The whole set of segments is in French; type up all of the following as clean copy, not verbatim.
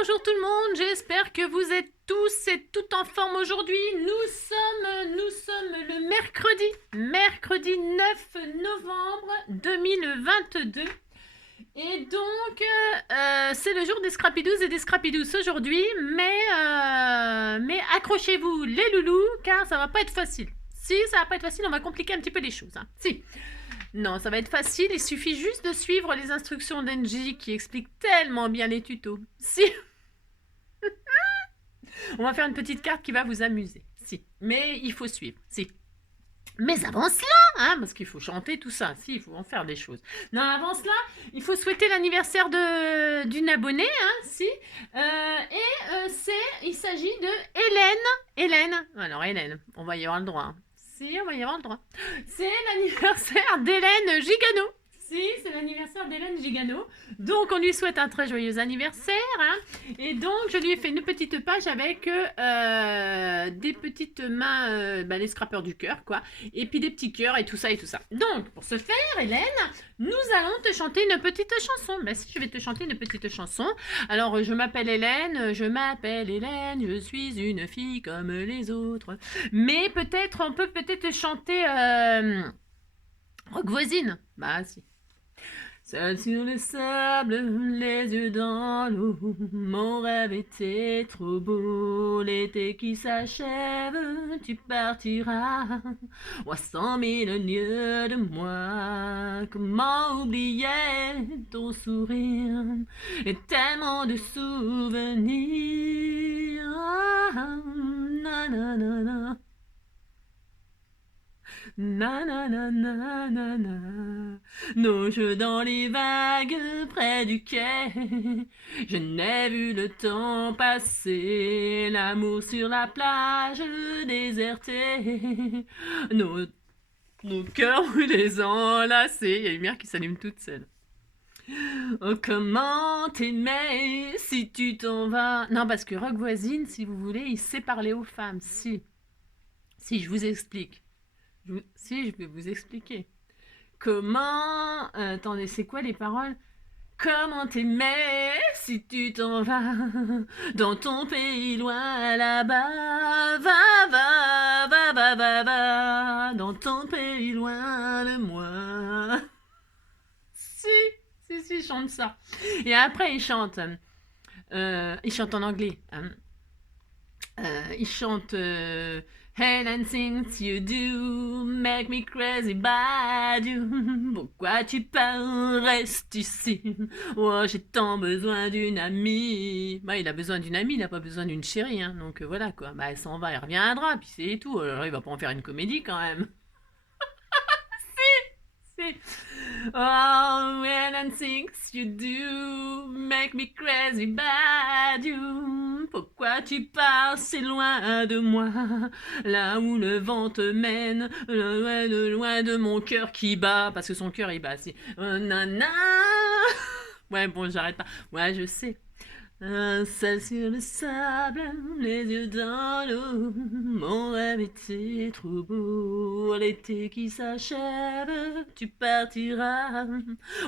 Bonjour tout le monde, j'espère que vous êtes tous et toutes en forme aujourd'hui. Nous sommes le mercredi 9 novembre 2022. Et donc, c'est le jour des Scrappy-Doos et des Scrappy-Doos aujourd'hui, mais accrochez-vous les loulous, car ça va pas être facile. Si, ça va pas être facile, on va compliquer un petit peu les choses. Hein. Si. Non, ça va être facile, il suffit juste de suivre les instructions d'Engie qui expliquent tellement bien les tutos. Si. On va faire une petite carte qui va vous amuser. Si. Mais il faut suivre. Si. Mais avant cela, hein, parce qu'il faut chanter tout ça. Si, il faut en faire des choses. Non, avant cela, il faut souhaiter l'anniversaire d'une abonnée. Hein, si. Il s'agit de Hélène. Hélène. Alors, Hélène, on va y avoir le droit. Hein. Si, on va y avoir le droit. C'est l'anniversaire d'Hélène Gigano. Si, c'est l'anniversaire d'Hélène Gigano. Donc, on lui souhaite un très joyeux anniversaire. Hein. Et donc, je lui ai fait une petite page avec des petites mains, les scrappers du cœur, quoi. Et puis des petits cœurs et tout ça et tout ça. Donc, pour ce faire, Hélène, nous allons te chanter une petite chanson. Ben si, je vais te chanter une petite chanson. Alors, je m'appelle Hélène, je suis une fille comme les autres. Mais peut-être, on peut peut-être chanter Rock voisine. Bah, si. Seul sur le sable, les yeux dans l'eau, mon rêve était trop beau. L'été qui s'achève, tu partiras, à 100 000 lieues de moi. Comment oublier ton sourire et tellement de souvenirs. Ah, nanana. Nanana, nos jeux dans les vagues près du quai. Je n'ai vu le temps passer, l'amour sur la plage désertée. Nos cœurs brûlés enlacés. Il y a une lumière qui s'allume toute seule. Oh, comment t'aimer si tu t'en vas. Non, parce que Rock Voisine, si vous voulez, il sait parler aux femmes. Si je vous explique. Si, je vais vous expliquer. Comment... attendez, c'est quoi les paroles? Comment t'aimer si tu t'en vas dans ton pays loin là-bas? Va, dans ton pays loin de moi. Si, il chante ça. Et après, il chante en anglais. Il chante... Helen sings, you do make me crazy about you. Pourquoi tu pars, reste ici. Oh, j'ai tant besoin d'une amie. Bah, il a besoin d'une amie, il n'a pas besoin d'une chérie. Hein. Donc voilà quoi. Bah, elle s'en va, elle reviendra, puis c'est tout. Alors, il va pas en faire une comédie quand même. Si. Oh, Helen sings, you do make me crazy about you. Pourquoi tu pars si loin de moi, là où le vent te mène, loin de mon cœur qui bat, parce que son cœur il bat. Si. Nana. Ouais, bon, j'arrête pas. Ouais, je sais. Seul sur le sable, les yeux dans l'eau, mon rêve était trop beau. L'été qui s'achève, tu partiras,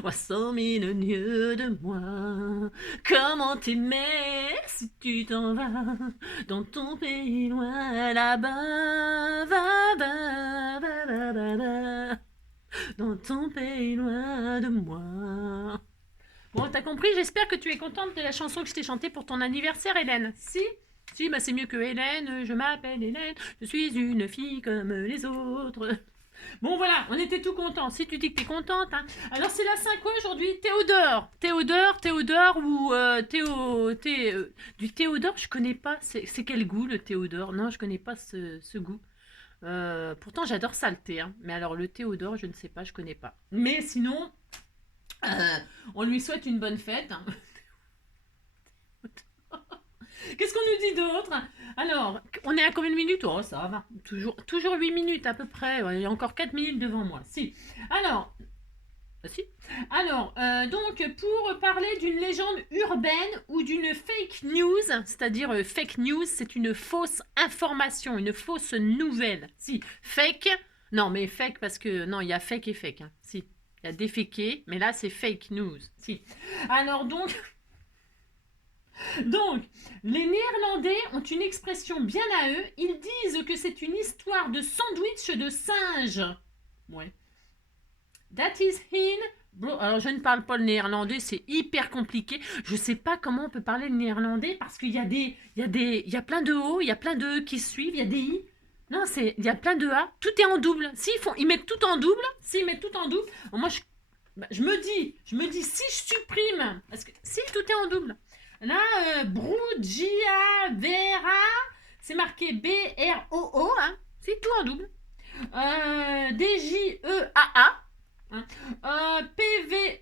à 100 000 lieues de moi. Comment t'aimer si tu t'en vas dans ton pays loin là-bas? Va, dans ton pays loin de moi. Bon, t'as compris? J'espère que tu es contente de la chanson que je t'ai chantée pour ton anniversaire, Hélène. Si, bah c'est mieux que Hélène. Je m'appelle Hélène. Je suis une fille comme les autres. Bon, voilà, on était tout contents. Si tu dis que t'es contente, hein. Alors, c'est la 5 aujourd'hui. Théodore ou du Théodore, je connais pas. C'est quel goût, le Théodore? Non, je connais pas ce goût. Pourtant, j'adore ça, le thé. Hein. Mais alors, le Théodore, je ne sais pas, je connais pas. Mais sinon... on lui souhaite une bonne fête. Qu'est-ce qu'on nous dit d'autre? Alors, on est à combien de minutes? Oh, ça va. Toujours 8 minutes à peu près. Il y a encore 4 minutes devant moi. Si. Alors, donc, pour parler d'une légende urbaine ou d'une fake news, c'est-à-dire fake news, c'est une fausse information, une fausse nouvelle. Si, fake, non, mais fake parce que, non, il y a fake et fake. Hein. Si. Il y a déféqué, mais là c'est fake news. Si. Alors donc, Donc, les Néerlandais ont une expression bien à eux. Ils disent que c'est une histoire de sandwich de singe. Ouais. That is in... Bon, alors, je ne parle pas le néerlandais, c'est hyper compliqué. Je ne sais pas comment on peut parler le néerlandais parce qu'il y a il y a plein de O, il y a plein de E qui suivent, il y a des I. Non, il y a plein de A. Tout est en double. Ils mettent tout en double. S'ils mettent tout en double, moi, je me dis, si je supprime, parce que si tout est en double, là, Brugia Vera, c'est marqué B-R-O-O, hein, c'est tout en double. D-J-E-A-A, hein, P-V-E-R-H-A-A-T.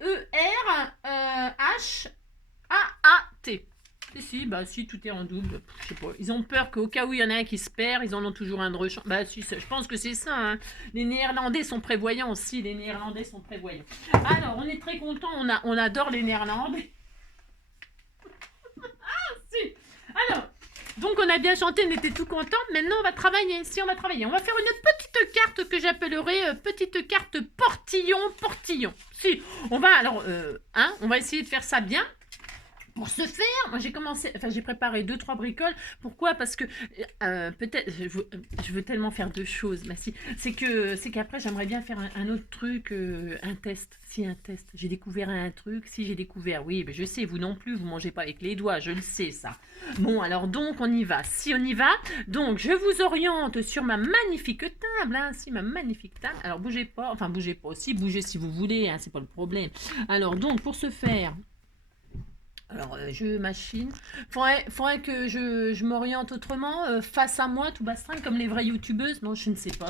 Si, tout est en double. Je sais pas. Ils ont peur qu'au cas où il y en a un qui se perd, ils en ont toujours un de rechange. Je pense que c'est ça. Hein. Les Néerlandais sont prévoyants aussi. Les Néerlandais sont prévoyants. Alors, on est très contents. On adore les Néerlandais. Si. Alors, donc on a bien chanté, on était tout contents. Maintenant, on va travailler. On va travailler. On va faire une petite carte que j'appellerai petite carte portillon. Si, on va on va essayer de faire ça bien. Pour ce faire, moi j'ai préparé 2-3 bricoles. Pourquoi? Parce que peut-être, je veux tellement faire 2 choses. C'est qu'après j'aimerais bien faire un autre truc, un test. Un test. J'ai découvert un truc. J'ai découvert, oui, mais je sais, vous non plus, vous mangez pas avec les doigts, je le sais ça. Bon, alors donc on y va. Si on y va, donc je vous oriente sur ma magnifique table. Ma magnifique table. Alors bougez pas, aussi bougez si vous voulez, c'est pas le problème. Alors donc pour ce faire. Alors, je machine. Faudrait que je m'oriente autrement, face à moi, tout bastringue, comme les vraies youtubeuses. Non, je ne sais pas.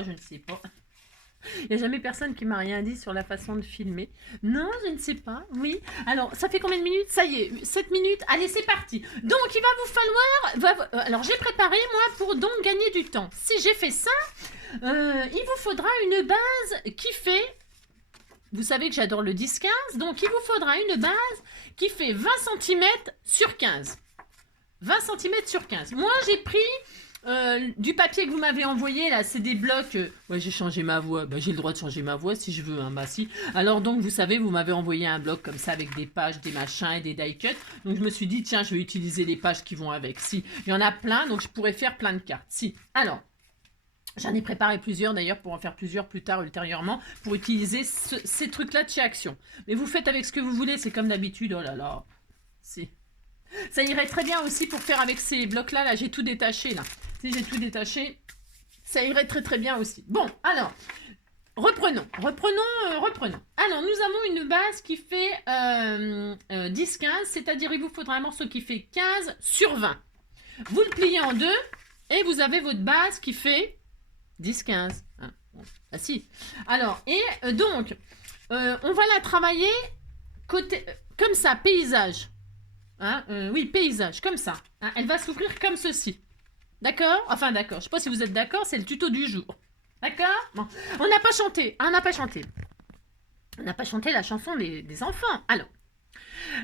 Il n'y a jamais personne qui m'a rien dit sur la façon de filmer. Non, je ne sais pas, oui. Alors, ça fait combien de minutes? Ça y est, 7 minutes. Allez, c'est parti. Donc, il va vous falloir... alors, j'ai préparé, moi, pour donc gagner du temps. Si j'ai fait ça, il vous faudra une base qui fait... Vous savez que j'adore le 10-15, donc il vous faudra une base qui fait 20 cm sur 15. 20 cm sur 15. Moi, j'ai pris du papier que vous m'avez envoyé, là, c'est des blocs... ouais, j'ai changé ma voix. J'ai le droit de changer ma voix si je veux, si. Alors, donc, vous savez, vous m'avez envoyé un bloc comme ça avec des pages, des machins et des die cuts. Donc, je me suis dit, tiens, je vais utiliser les pages qui vont avec. Si, il y en a plein, donc je pourrais faire plein de cartes. Si, alors... J'en ai préparé plusieurs d'ailleurs pour en faire plusieurs plus tard ultérieurement pour utiliser ces trucs-là de chez Action. Mais vous faites avec ce que vous voulez, c'est comme d'habitude. Oh là là. Si. Ça irait très bien aussi pour faire avec ces blocs-là. Là, j'ai tout détaché là. Si j'ai tout détaché, ça irait très très bien aussi. Bon, alors, reprenons. Alors, nous avons une base qui fait 10-15, c'est-à-dire il vous faudra un morceau qui fait 15 sur 20. Vous le pliez en deux et vous avez votre base qui fait 10-15. Si. Alors, et donc, on va la travailler côté, comme ça, paysage. Oui, paysage, comme ça. Elle va s'ouvrir comme ceci. D'accord? Enfin, d'accord. Je ne sais pas si vous êtes d'accord, c'est le tuto du jour. D'accord? Bon. On n'a pas chanté. On n'a pas chanté la chanson des enfants. Alors.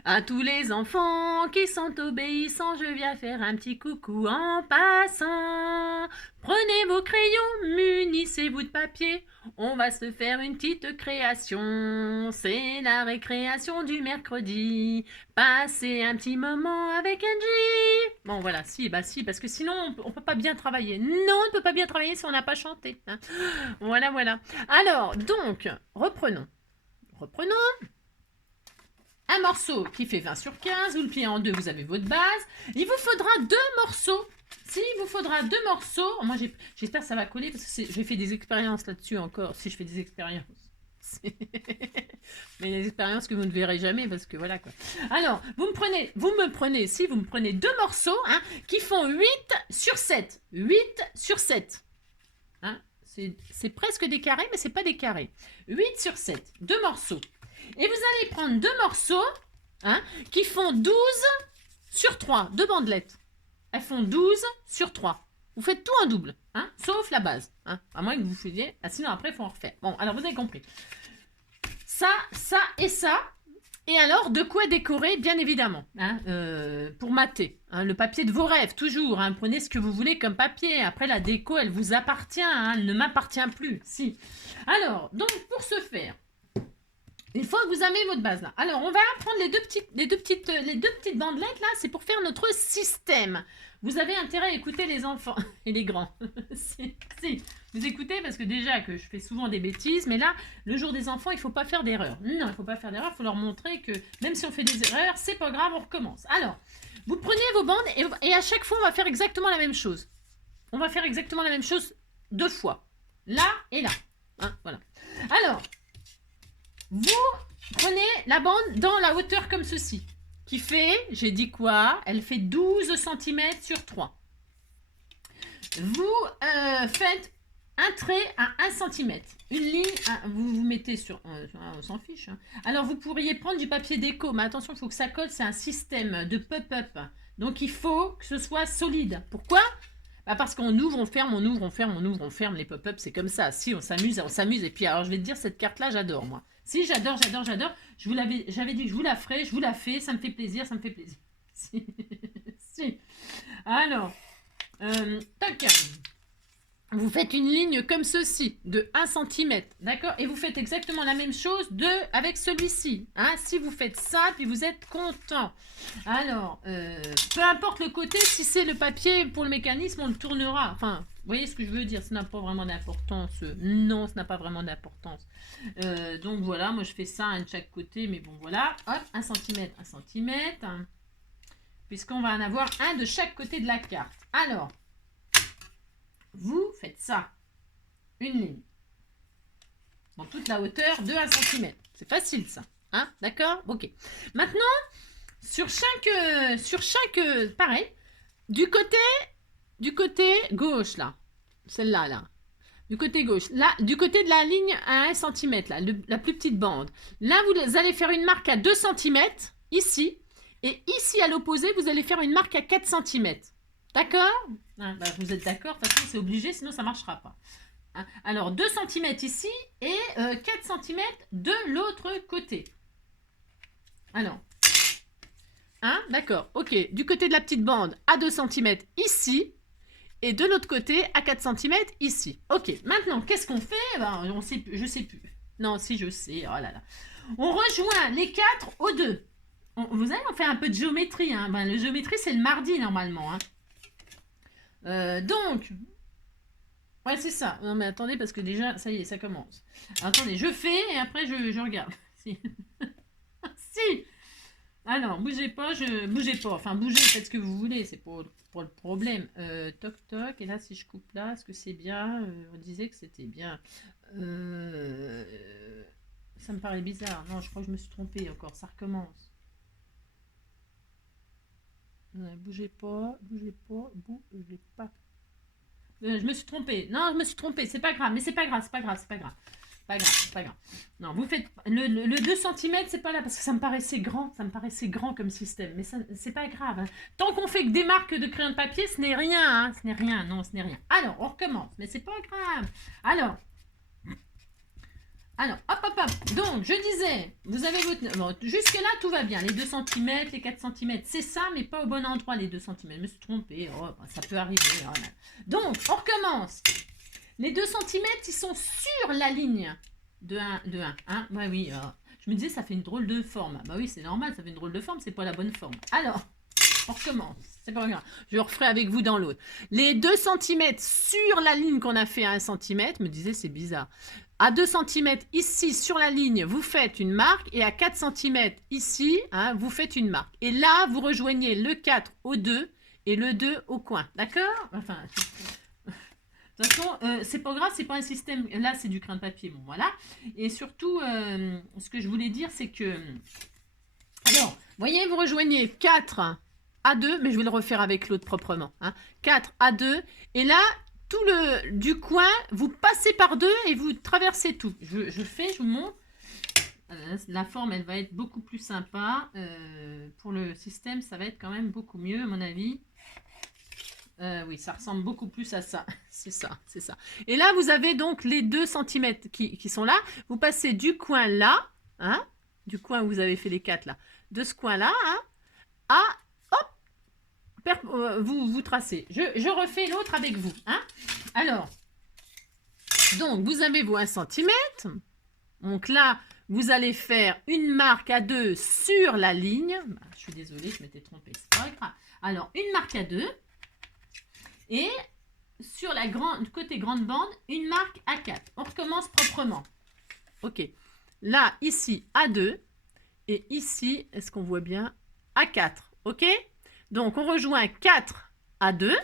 À tous les enfants qui sont obéissants, je viens faire un petit coucou en passant. Prenez vos crayons, munissez-vous de papier. On va se faire une petite création. C'est la récréation du mercredi. Passez un petit moment avec Angie. Bon, voilà, si, parce que sinon, on ne peut pas bien travailler. Non, on ne peut pas bien travailler si on n'a pas chanté. Voilà. Alors, donc, reprenons. Un morceau qui fait 20 sur 15, vous le pliez en deux, vous avez votre base. Il vous faudra 2 morceaux. Il vous faudra 2 morceaux. Moi, j'espère que ça va coller parce que j'ai fait des expériences là-dessus encore. Si je fais des expériences. Mais des expériences que vous ne verrez jamais parce que voilà quoi. Alors, vous me prenez 2 morceaux qui font 8 sur 7. 8 sur 7. C'est presque des carrés, mais c'est pas des carrés. 8 sur 7. 2 morceaux. Et vous allez prendre 2 morceaux qui font 12 sur 3. 2 bandelettes. Elles font 12 sur 3. Vous faites tout en double, sauf la base. À moins que vous faisiez... sinon, après, il faut en refaire. Bon, alors, vous avez compris. Ça et ça. Et alors, de quoi décorer, bien évidemment. Pour mater. Le papier de vos rêves, toujours. Prenez ce que vous voulez comme papier. Après, la déco, elle vous appartient. Elle ne m'appartient plus. Si. Alors, donc, pour ce faire... Il faut que vous avez votre base là. Alors, on va prendre les deux petites bandelettes là, c'est pour faire notre système. Vous avez intérêt à écouter les enfants et les grands. si, vous écoutez parce que déjà que je fais souvent des bêtises, mais là, le jour des enfants, il ne faut pas faire d'erreur. Non, il ne faut pas faire d'erreur, il faut leur montrer que même si on fait des erreurs, c'est pas grave, on recommence. Alors, vous prenez vos bandes et à chaque fois, on va faire exactement la même chose. On va faire exactement la même chose 2 fois. Là et là. Hein, voilà. Alors, vous prenez la bande dans la hauteur comme ceci. Qui fait, j'ai dit quoi? Elle fait 12 cm sur 3. Vous faites un trait à 1 cm. Une ligne, vous vous mettez sur... on s'en fiche. Hein. Alors, vous pourriez prendre du papier déco, mais attention, il faut que ça colle. C'est un système de pop-up. Donc, il faut que ce soit solide. Pourquoi? Bah parce qu'on ouvre, on ferme, on ouvre, on ferme, on ouvre, on ferme. Les pop-up, c'est comme ça. Si, on s'amuse, on s'amuse. Et puis, alors, je vais te dire, cette carte-là, j'adore, moi. Si, j'adore. J'avais dit que je vous la ferai, je vous la fais. Ça me fait plaisir, ça me fait plaisir. Si. Alors, tac. Vous faites une ligne comme ceci, de 1 cm, d'accord? Et vous faites exactement la même chose avec celui-ci. Hein? Si vous faites ça, puis vous êtes content. Alors, peu importe le côté, si c'est le papier pour le mécanisme, on le tournera. Enfin, vous voyez ce que je veux dire? Ça n'a pas vraiment d'importance. Non, ça n'a pas vraiment d'importance. Donc voilà, moi je fais ça un de chaque côté, mais bon voilà. Hop, 1 cm, 1 cm. Puisqu'on va en avoir un de chaque côté de la carte. Alors, vous faites ça, une ligne, dans toute la hauteur de 1 cm. C'est facile ça, hein? D'accord? Ok. Maintenant, sur chaque, pareil, du côté gauche là, celle-là là, du côté gauche, là, du côté de la ligne à 1 cm là, la plus petite bande, là vous allez faire une marque à 2 cm, ici, et ici à l'opposé, vous allez faire une marque à 4 cm. D'accord? Bah, vous êtes d'accord? De toute façon, c'est obligé, sinon ça ne marchera pas. Hein? Alors, 2 cm ici et 4 cm de l'autre côté. Alors, hein? D'accord. Ok. Du côté de la petite bande, à 2 cm ici. Et de l'autre côté, à 4 cm ici. Ok. Maintenant, qu'est-ce qu'on fait? Ben, je ne sais plus. Non, si, je sais. Oh là là. On rejoint les 4 aux 2. Vous savez, on fait un peu de géométrie. Hein? Ben, la géométrie, c'est le mardi, normalement. Hein? Donc, ouais, c'est ça. Non, mais attendez, parce que déjà, ça y est, ça commence. Attendez, je fais et après, je regarde. Si. Si. Alors, bougez pas, bougez pas. Enfin, bougez, faites ce que vous voulez, c'est pour le problème. Toc, toc. Et là, si je coupe là, est-ce que c'est bien? On disait que c'était bien. Ça me paraît bizarre. Non, je crois que je me suis trompée encore. Ça recommence. Bougez pas, bougez pas, bougez pas. Je me suis trompée. Non, je me suis trompée. C'est pas grave, mais c'est pas grave, c'est pas grave, c'est pas grave. Pas grave, c'est pas grave. Non, vous faites le 2 cm, c'est pas là parce que ça me paraissait grand comme système. Mais ça, c'est pas grave. Hein. Tant qu'on fait que des marques de crayon de papier, ce n'est rien. Hein. Ce n'est rien, non, ce n'est rien. Alors, on recommence, mais c'est pas grave. Alors, hop, hop, hop. Donc, je disais, vous avez votre... Bon, jusque-là, tout va bien. Les 2 cm, les 4 cm, c'est ça, mais pas au bon endroit, les 2 cm. Je me suis trompée. Oh, ça peut arriver. Voilà. Donc, on recommence. Les 2 cm, ils sont sur la ligne de 1. Hein? Ouais, oui. Je me disais, ça fait une drôle de forme. Bah oui, c'est normal, ça fait une drôle de forme, c'est pas la bonne forme. Alors, on recommence. C'est pas grave. Je referai avec vous dans l'autre. Les 2 cm sur la ligne qu'on a fait à 1 cm, me disais, c'est bizarre. À 2 cm ici sur la ligne, vous faites une marque et à 4 cm ici, hein, vous faites une marque. Et là, vous rejoignez le 4 au 2 et le 2 au coin. D'accord? Enfin, de toute façon, c'est pas grave, c'est pas un système. Là, c'est du crayon de papier. Bon, voilà. Et surtout, ce que je voulais dire, c'est que. Alors, vous voyez, vous rejoignez 4 à 2, mais je vais le refaire avec l'autre proprement. Hein, 4 à 2. Et là, tout du coin, vous passez par 2 et vous traversez tout. Je vous montre. La forme, elle va être beaucoup plus sympa. Pour le système, ça va être quand même beaucoup mieux, à mon avis. Oui, ça ressemble beaucoup plus à ça. C'est ça, c'est ça. Et là, vous avez donc les 2 cm qui sont là. Vous passez du coin là, hein, du coin où vous avez fait les 4 là, de ce coin-là, hein, à, hop, vous tracez. Je refais l'autre avec vous. Hein. Alors, donc, vous avez vos 1 cm. Donc là, vous allez faire une marque à 2 sur la ligne. Je suis désolée, je m'étais trompée, c'est pas grave. Alors, une marque à 2 et sur la côté grande bande, une marque à 4. On recommence proprement. Ok. Là, ici, à 2 et ici, est-ce qu'on voit bien? À 4. Ok? Donc, on rejoint 4 à 2.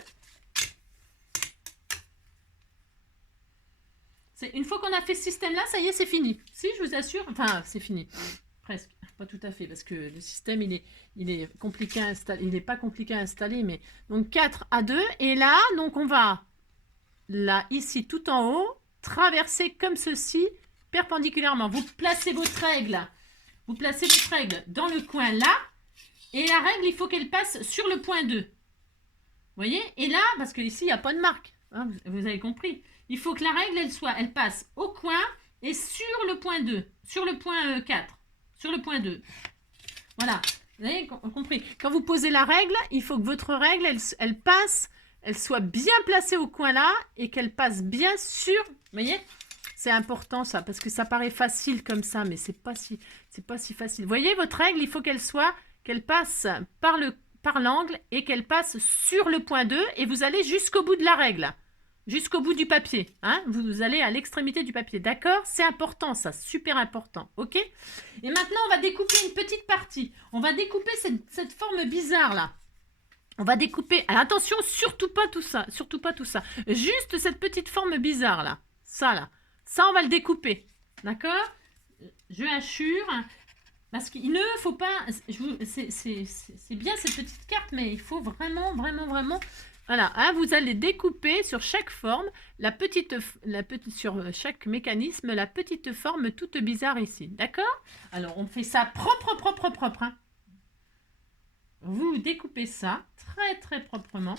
Une fois qu'on a fait ce système-là, ça y est, c'est fini. Si, je vous assure. Enfin, c'est fini. Presque. Pas tout à fait, parce que le système, il est compliqué à installer. Il n'est pas compliqué à installer, mais... Donc, 4 à 2. Et là, donc, on va, là, ici, tout en haut, traverser comme ceci, perpendiculairement. Vous placez votre règle. Vous placez votre règle dans le coin là. Et la règle, il faut qu'elle passe sur le point 2. Vous voyez? Et là, parce que ici, il n'y a pas de marque. Hein, vous avez compris. Il faut que la règle, elle passe au coin et sur le point 2. Sur le point 4. Sur le point 2. Voilà. Vous avez compris. Quand vous posez la règle, il faut que votre règle, elle passe, elle soit bien placée au coin là et qu'elle passe bien sur... Vous voyez? C'est important ça, parce que ça paraît facile comme ça, mais c'est pas si facile. Vous voyez, votre règle, il faut qu'elle passe par l'angle et qu'elle passe sur le point 2 et vous allez jusqu'au bout de la règle. Jusqu'au bout du papier. Hein, vous allez à l'extrémité du papier. D'accord? C'est important ça, super important. Ok? Et maintenant, on va découper une petite partie. On va découper cette forme bizarre là. On va découper... Alors, attention, surtout pas tout ça. Surtout pas tout ça. Juste cette petite forme bizarre là. Ça là. Ça, on va le découper. D'accord? Je assure. Parce qu'il ne faut pas... C'est bien cette petite carte, mais il faut vraiment... Voilà, hein, vous allez découper sur chaque forme, sur chaque mécanisme, la petite forme toute bizarre ici. D'accord? Alors, on fait ça propre. Hein. Vous découpez ça très proprement.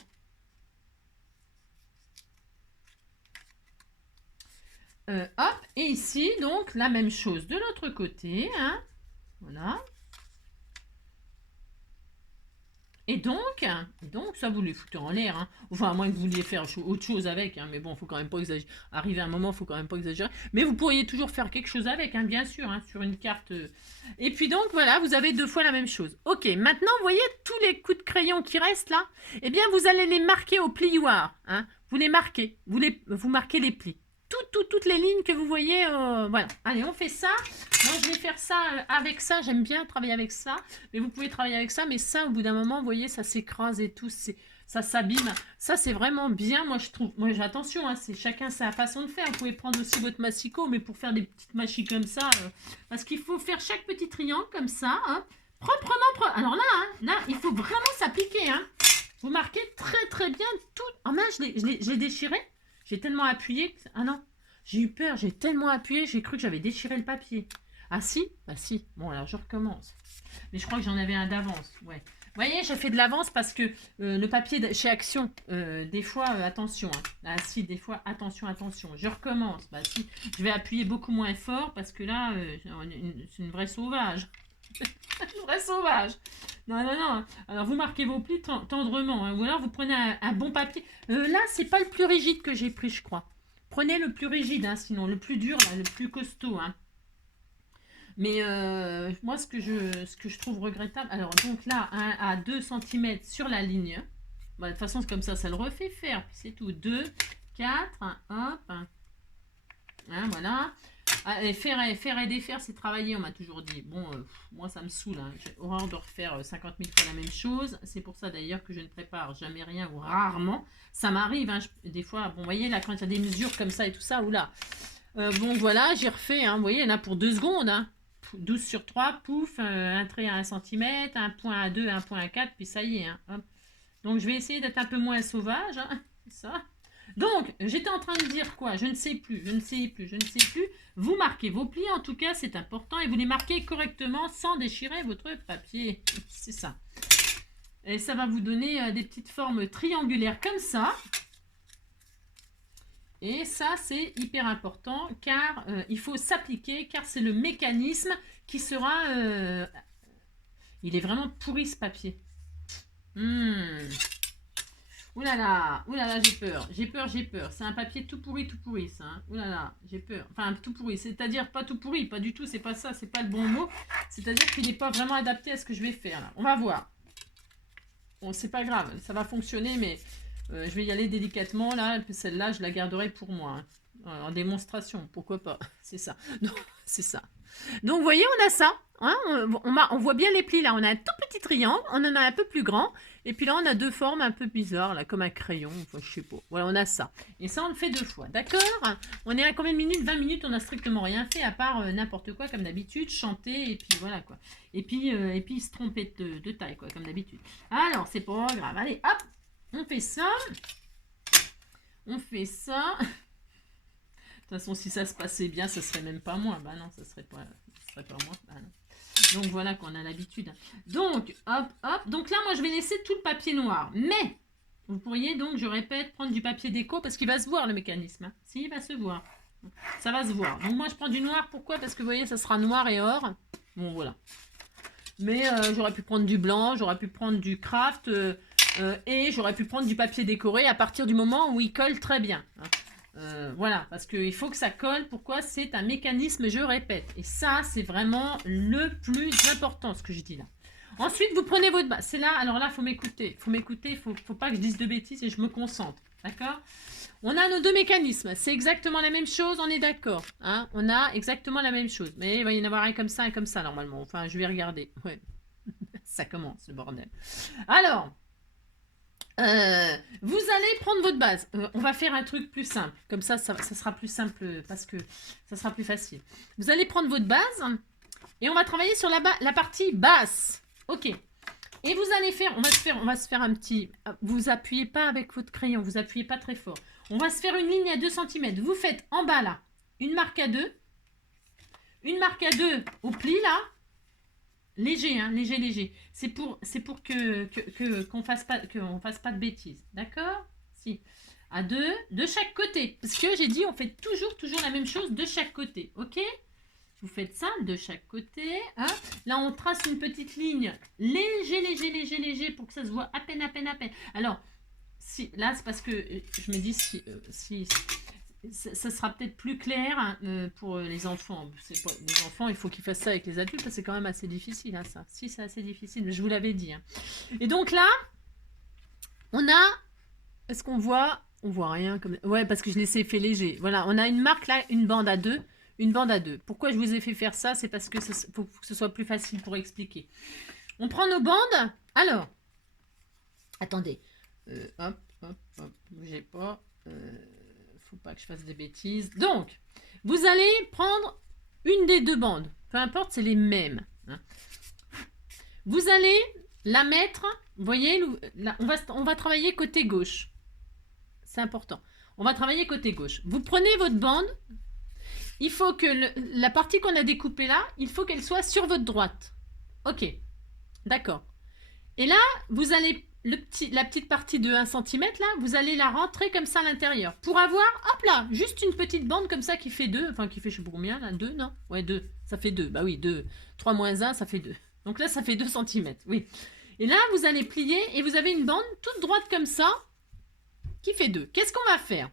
Hop, et ici, donc, la même chose de l'autre côté. Hein. Voilà. Et donc, ça vous les foutez en l'air. Hein. Enfin, à moins que vous vouliez faire autre chose avec. Hein. Mais bon, il faut quand même pas exagérer. Arriver à un moment, il faut quand même pas exagérer. Mais vous pourriez toujours faire quelque chose avec, hein, bien sûr, hein, sur une carte. Et puis donc, voilà, vous avez 2 fois la même chose. Ok, maintenant, vous voyez tous les coups de crayon qui restent là? Eh bien, vous allez les marquer au plioir. Hein. Vous les marquez. Vous marquez les plis. Toutes les lignes que vous voyez, voilà. Allez, on fait ça. Moi, je vais faire ça avec ça. J'aime bien travailler avec ça. Mais vous pouvez travailler avec ça. Mais ça, au bout d'un moment, vous voyez, ça s'écrase et tout. Ça s'abîme. Ça, c'est vraiment bien, moi, je trouve. Moi, attention, hein, chacun sa façon de faire. Vous pouvez prendre aussi votre massicot, mais pour faire des petites machis comme ça. Parce qu'il faut faire chaque petit triangle comme ça. Hein, proprement. Alors là, hein, là, il faut vraiment s'appliquer. Hein. Vous marquez très bien tout. Oh mince, je l'ai déchiré. J'ai tellement appuyé. Ah non, j'ai eu peur, j'ai tellement appuyé, j'ai cru que j'avais déchiré le papier. Ah si? Bah si. Bon, alors je recommence. Mais je crois que j'en avais un d'avance. Ouais. Vous voyez, j'ai fait de l'avance parce que le papier chez Action, des fois, attention. Hein. Ah si, des fois, attention. Je recommence. Bah si, je vais appuyer beaucoup moins fort parce que là, c'est une vraie sauvage. Une vraie sauvage. Non. Alors, vous marquez vos plis tendrement. Hein. Ou alors, vous prenez un bon papier. Là, c'est pas le plus rigide que j'ai pris, je crois. Prenez le plus rigide, hein, sinon. Le plus dur, là, le plus costaud. Hein. Mais moi, ce que je trouve regrettable... Alors, donc là, à 2 cm sur la ligne. Bah, de toute façon, c'est comme ça le refait faire. Puis c'est tout. 2, 4, hop. Hein, voilà. Ah, et faire et défaire, c'est travailler, on m'a toujours dit. Bon, moi, ça me saoule. Hein. J'ai horreur de refaire 50 000 fois la même chose. C'est pour ça, d'ailleurs, que je ne prépare jamais rien ou rarement. Ça m'arrive, hein, des fois. Bon, vous voyez, là, quand il y a des mesures comme ça et tout ça, oula. Bon, voilà, j'ai refait. Hein, vous voyez, il y en a pour 2 secondes. Hein. 12 sur 3, pouf, un trait à 1 cm, un point à 2, un point à 4, puis ça y est. Hein, hop. Donc, je vais essayer d'être un peu moins sauvage. Hein, ça. Donc, j'étais en train de dire quoi? Je ne sais plus. Vous marquez vos plis, en tout cas, c'est important. Et vous les marquez correctement sans déchirer votre papier. C'est ça. Et ça va vous donner des petites formes triangulaires comme ça. Et ça, c'est hyper important car il faut s'appliquer, car c'est le mécanisme qui sera... il est vraiment pourri ce papier. Ouh là là, j'ai peur. J'ai peur, j'ai peur. C'est un papier tout pourri, ça. Hein. Ouh là là, j'ai peur. Enfin, tout pourri. C'est-à-dire pas tout pourri, pas du tout. C'est pas ça, c'est pas le bon mot. C'est-à-dire qu'il n'est pas vraiment adapté à ce que je vais faire là. On va voir. Bon, c'est pas grave, ça va fonctionner, mais je vais y aller délicatement là. Celle-là, je la garderai pour moi. Hein. En démonstration, pourquoi pas. C'est ça. Non, c'est ça. Donc, vous voyez, on a ça. Hein, on voit bien les plis là. On a un tout petit triangle, on en a un peu plus grand. Et puis là, on a deux formes un peu bizarres, là, comme un crayon. Enfin, je sais pas. Voilà, on a ça. Et ça, on le fait 2 fois. D'accord? On est à combien de minutes? 20 minutes, on n'a strictement rien fait, à part n'importe quoi, comme d'habitude, chanter, et puis voilà, quoi. Et puis se tromper de taille, quoi, comme d'habitude. Alors, c'est pas grave. Allez, hop, on fait ça. On fait ça. De toute façon, si ça se passait bien, ça serait même pas moi. Bah non, ça serait pas moi. Bah non. Donc voilà qu'on a l'habitude. Donc, hop, hop. Donc là, moi, je vais laisser tout le papier noir. Mais, vous pourriez donc, je répète, prendre du papier déco parce qu'il va se voir le mécanisme. Hein. Si, il va se voir. Ça va se voir. Donc moi, je prends du noir. Pourquoi? Parce que vous voyez, ça sera noir et or. Bon, voilà. Mais j'aurais pu prendre du blanc, j'aurais pu prendre du craft et j'aurais pu prendre du papier décoré à partir du moment où il colle très bien. Hein. Voilà, parce qu'il faut que ça colle. Pourquoi? C'est un mécanisme, je répète. Et ça, c'est vraiment le plus important, ce que je dis là. Ensuite, vous prenez votre base. C'est là, alors là, il faut m'écouter. Il faut pas que je dise de bêtises et je me concentre. D'accord? On a nos 2 mécanismes. C'est exactement la même chose, on est d'accord. Hein? On a exactement la même chose. Mais il va y en avoir un comme ça, normalement. Enfin, je vais regarder. Ouais. Ça commence, le bordel. Alors... vous allez prendre votre base. On va faire un truc plus simple. Comme ça sera plus simple parce que ça sera plus facile. Vous allez prendre votre base et on va travailler sur la partie basse. Ok. Et vous allez faire, on va se faire un petit... Vous appuyez pas avec votre crayon, vous appuyez pas très fort. On va se faire une ligne à 2 cm. Vous faites en bas là, une marque à 2. Une marque à 2 au pli là. Léger, hein, léger. C'est pour qu'on fasse pas de bêtises. D'accord? Si. À 2, de chaque côté. Parce que j'ai dit, on fait toujours la même chose de chaque côté. Ok? Vous faites ça de chaque côté. Hein? Là, on trace une petite ligne léger pour que ça se voit à peine. Alors, si, là, c'est parce que je me dis si ça sera peut-être plus clair hein, pour les enfants. Pas, les enfants, il faut qu'ils fassent ça avec les adultes, parce que c'est quand même assez difficile, hein, ça. Si, c'est assez difficile, mais je vous l'avais dit. Hein. Et donc là, on a... Est-ce qu'on voit? On voit rien. Comme... Ouais, parce que je l'ai fait léger. Voilà, on a une marque là, une bande à 2. Une bande à 2. Pourquoi je vous ai fait faire ça? C'est parce que faut que ce soit plus facile pour expliquer. On prend nos bandes. Alors, attendez. Hop, bougez pas. Faut pas que je fasse des bêtises. Donc, vous allez prendre une des 2 bandes. Peu importe, c'est les mêmes. Hein. Vous allez la mettre, vous voyez, là, on va travailler côté gauche. C'est important. On va travailler côté gauche. Vous prenez votre bande. Il faut que la partie qu'on a découpée là, il faut qu'elle soit sur votre droite. Ok. D'accord. Et là, vous allez... la petite partie de 1 cm là, vous allez la rentrer comme ça à l'intérieur. Pour avoir, hop là, juste une petite bande comme ça qui fait 2. Enfin, qui fait je sais pas combien là, 2, non? Ouais, 2. Ça fait 2. Bah oui, 2. 3 moins 1, ça fait 2. Donc là, ça fait 2 cm. Oui. Et là, vous allez plier et vous avez une bande toute droite comme ça qui fait 2. Qu'est-ce qu'on va faire?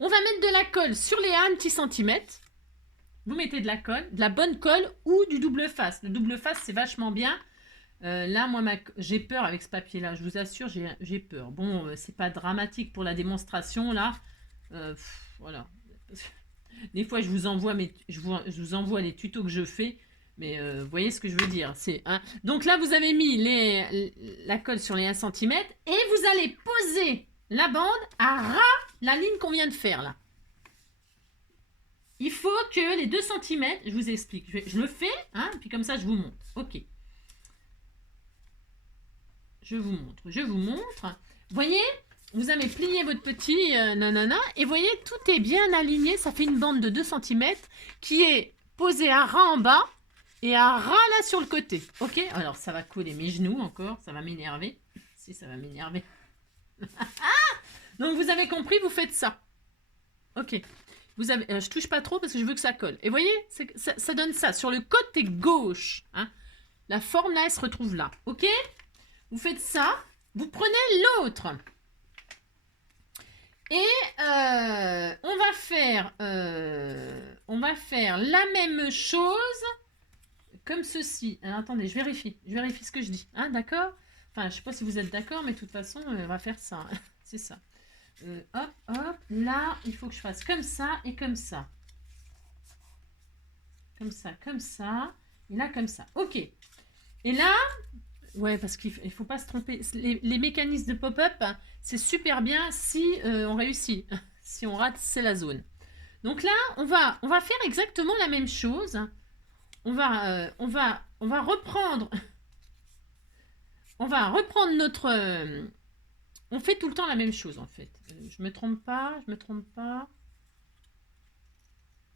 On va mettre de la colle sur les 1 petit centimètre. Vous mettez de la colle, de la bonne colle ou du double face. Le double face, c'est vachement bien. Là, moi, j'ai peur avec ce papier-là. Je vous assure, j'ai peur. Bon, c'est pas dramatique pour la démonstration, là. Voilà. Des fois, je vous envoie les tutos que je fais. Mais vous voyez ce que je veux dire. Hein. Donc là, vous avez mis la colle sur les 1 cm. Et vous allez poser la bande à ras la ligne qu'on vient de faire, là. Il faut que les 2 cm, je vous explique. Je le fais, hein, puis comme ça, je vous montre. Ok. Je vous montre. Vous voyez, vous avez plié votre petit nanana et vous voyez, tout est bien aligné. Ça fait une bande de 2 cm qui est posée à ras en bas et à ras là sur le côté. Ok, alors ça va coller mes genoux encore. Ça va m'énerver. Si, ça va m'énerver. Donc, vous avez compris, vous faites ça. Ok. Je touche pas trop parce que je veux que ça colle. Et vous voyez, ça donne ça sur le côté gauche. Hein. La forme là, elle se retrouve là. Ok? Vous faites ça. vous prenez l'autre. Et on va faire la même chose comme ceci. Alors, attendez, je vérifie ce que je dis. Hein, d'accord? Enfin, je sais pas si vous êtes d'accord, mais de toute façon, on va faire ça. C'est ça. Hop, hop. Là, il faut que je fasse comme ça et comme ça. Comme ça, comme ça. Et là, comme ça. Ok. Et là, ouais, parce qu'il ne faut pas se tromper. Les mécanismes de pop-up, c'est super bien si on réussit. Si on rate, c'est la zone. Donc là, on va faire exactement la même chose. On va reprendre. On va reprendre notre. On fait tout le temps la même chose en fait. Je me trompe pas.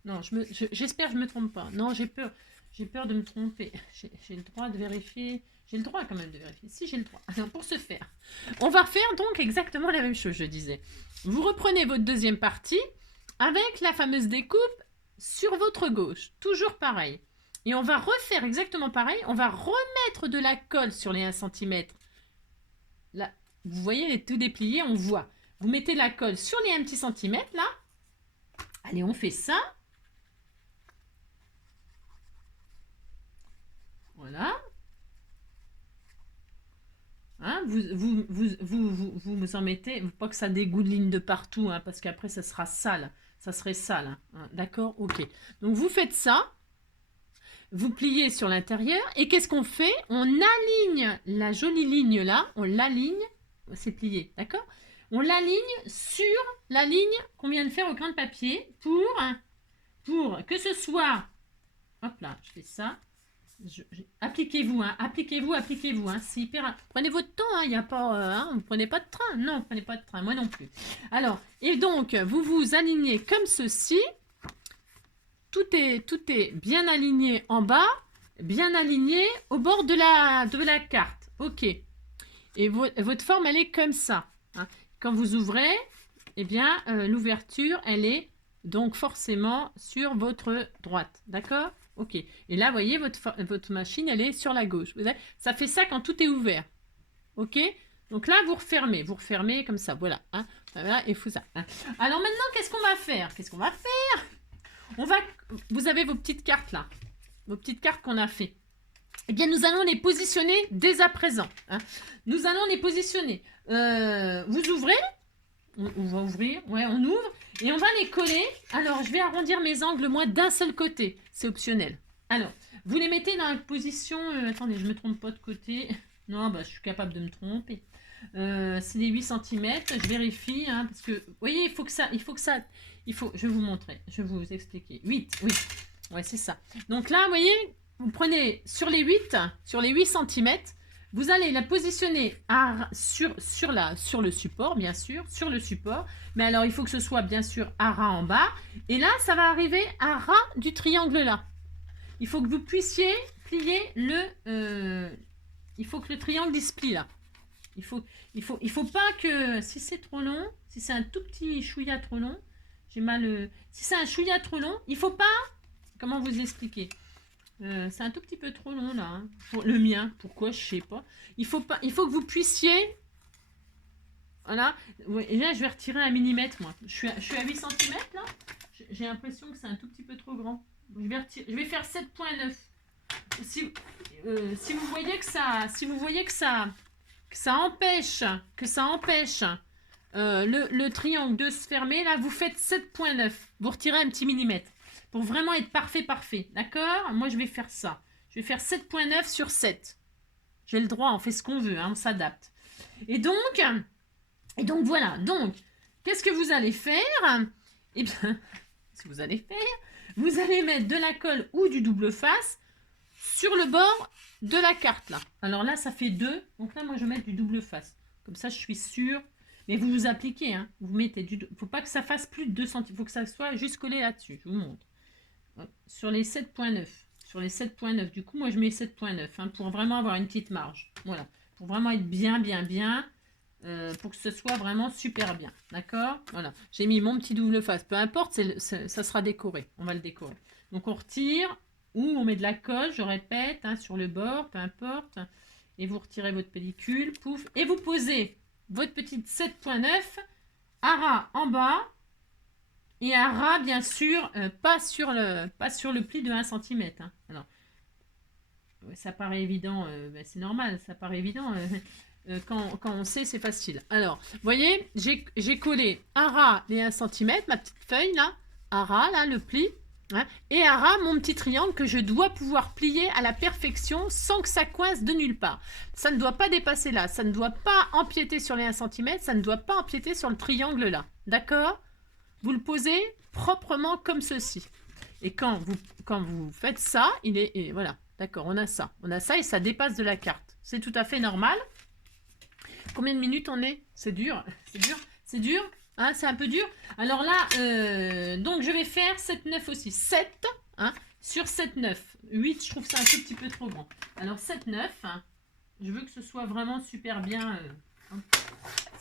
Non, j'espère que je me trompe pas. Non, j'ai peur. J'ai peur de me tromper. J'ai le droit de vérifier. J'ai le droit quand même de vérifier. Si, j'ai le droit. Alors, pour ce faire, on va refaire donc exactement la même chose, je disais. Vous reprenez votre deuxième partie avec la fameuse découpe sur votre gauche. Toujours pareil. Et on va refaire exactement pareil. On va remettre de la colle sur les 1 cm. Là, vous voyez les tout dépliés, on voit. Vous mettez la colle sur les 1 petit centimètre, là. Allez, on fait ça. Voilà. Hein, vous en mettez, pas que ça dégouline de partout, hein, parce qu'après ça sera sale, ça serait sale. Hein, d'accord? Ok. Donc vous faites ça, vous pliez sur l'intérieur, et qu'est-ce qu'on fait? On aligne la jolie ligne là, on l'aligne, c'est plié, d'accord? On l'aligne sur la ligne qu'on vient de faire au crayon de papier pour que ce soit, hop là, je fais ça. Appliquez-vous, hein, appliquez-vous, hein, c'est hyper. Prenez votre temps, hein, il y a pas, vous prenez pas de train, non, vous prenez pas de train, moi non plus. Alors, et donc vous vous alignez comme ceci. Tout est bien aligné en bas, bien aligné au bord de la carte. Ok. Et votre forme, elle est comme ça. Hein. Quand vous ouvrez, eh bien, l'ouverture, elle est donc forcément sur votre droite, d'accord? Ok. Et là, vous voyez, votre machine, elle est sur la gauche. Ça fait ça quand tout est ouvert. Ok. Donc là, vous refermez comme ça. Voilà. Hein. Voilà, et faut ça. Hein. Alors maintenant, qu'est-ce qu'on va faire? Vous avez vos petites cartes là. Vos petites cartes qu'on a fait. Eh bien, nous allons les positionner dès à présent. Hein. Nous allons les positionner. Vous ouvrez. On va ouvrir. Ouais, on ouvre. Et on va les coller. Alors, je vais arrondir mes angles, moi, d'un seul côté. C'est optionnel. Alors, vous les mettez dans la position... attendez, je ne me trompe pas de côté. Non, bah, je suis capable de me tromper. C'est des 8 cm. Je vérifie. Hein, parce que, vous voyez, je vais vous montrer. Je vais vous expliquer. 8, oui. Ouais, c'est ça. Donc là, vous voyez, vous prenez sur les 8 cm. Vous allez la positionner sur le support, bien sûr, sur le support. Mais alors, il faut que ce soit, bien sûr, à ras en bas. Et là, ça va arriver à ras du triangle là. Il faut que vous puissiez plier il faut que le triangle il se plie là. Il faut pas que... Si c'est trop long, si c'est un tout petit chouïa trop long, j'ai mal... Si c'est un chouïa trop long, il faut pas... Comment vous expliquer? C'est un tout petit peu trop long là. Hein, pour le mien. Pourquoi? Je sais pas. Il faut que vous puissiez. Voilà. Et là, je vais retirer 1 mm moi. Je suis à 8 cm là. J'ai l'impression que c'est un tout petit peu trop grand. Je vais faire 7,9. Si vous voyez que ça empêche le triangle de se fermer, là, vous faites 7,9. Vous retirez un petit millimètre. Pour vraiment être parfait. D'accord? Moi, je vais faire ça. Je vais faire 7,9 sur 7. J'ai le droit, on fait ce qu'on veut, hein, on s'adapte. Et donc, voilà. Donc, qu'est-ce que vous allez faire? Eh bien, vous allez mettre de la colle ou du double face sur le bord de la carte, là. Alors là, ça fait 2. Donc là, moi, je vais mettre du double face. Comme ça, je suis sûre. Mais vous appliquez, hein. Vous mettez du... Faut pas que ça fasse plus de 2 cm. Il faut que ça soit juste collé là-dessus. Je vous montre. Sur les 7,9. Du coup, moi, je mets 7,9 hein, pour vraiment avoir une petite marge. Voilà. Pour vraiment être bien. Pour que ce soit vraiment super bien. D'accord? Voilà. J'ai mis mon petit double face. Peu importe, ça sera décoré. On va le décorer. Donc, on retire ou on met de la colle, je répète, hein, sur le bord, peu importe. et vous retirez votre pellicule, pouf, et vous posez votre petite 7.9 à ras en bas et à ras bien sûr pas sur le pli de 1 cm. Hein. Alors, ça paraît évident, ben c'est normal, ça paraît évident. Quand on sait, c'est facile. Alors, vous voyez, j'ai collé à ras les 1 cm, ma petite feuille là, à ras là, le pli, hein, et à ras mon petit triangle que je dois pouvoir plier à la perfection sans que ça coince de nulle part. Ça ne doit pas dépasser là, ça ne doit pas empiéter sur les 1 cm, ça ne doit pas empiéter sur le triangle là. D'accord? Vous le posez proprement comme ceci. Et quand vous faites ça, et voilà, d'accord, on a ça et ça dépasse de la carte. C'est tout à fait normal. Combien de minutes on est? C'est dur, c'est dur, hein, c'est un peu dur. Alors là, donc je vais faire 7,9 aussi. 7 hein, sur 7,9. 8, je trouve ça un tout petit peu trop grand. Alors 7,9, hein, je veux que ce soit vraiment super bien.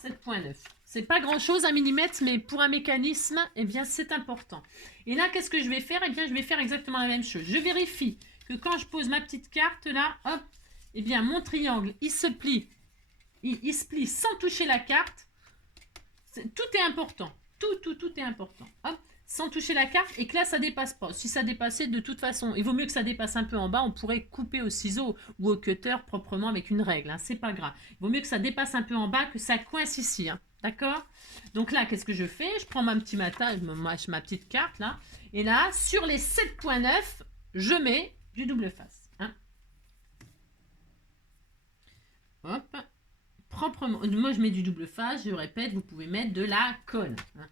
7,9. C'est pas grand chose, 1 mm, mais pour un mécanisme, eh bien c'est important. Et là, qu'est-ce que je vais faire? Eh bien, je vais faire exactement la même chose. Je vérifie que quand je pose ma petite carte là, hop, eh bien mon triangle, il se plie. Il se plie sans toucher la carte. Tout est important. Tout est important. Hop, sans toucher la carte et que là, ça dépasse pas. Si ça dépassait, de toute façon, il vaut mieux que ça dépasse un peu en bas. On pourrait couper au ciseau ou au cutter proprement avec une règle. Hein, c'est pas grave. Il vaut mieux que ça dépasse un peu en bas, que ça coince ici. Hein, d'accord? Donc là, qu'est-ce que je fais? Je prends ma petite carte là. Et là, sur les 7,9, je mets du double face. Hein. Hop. Proprement. Moi, je mets du double face. Je répète, vous pouvez mettre de la colle. Hein.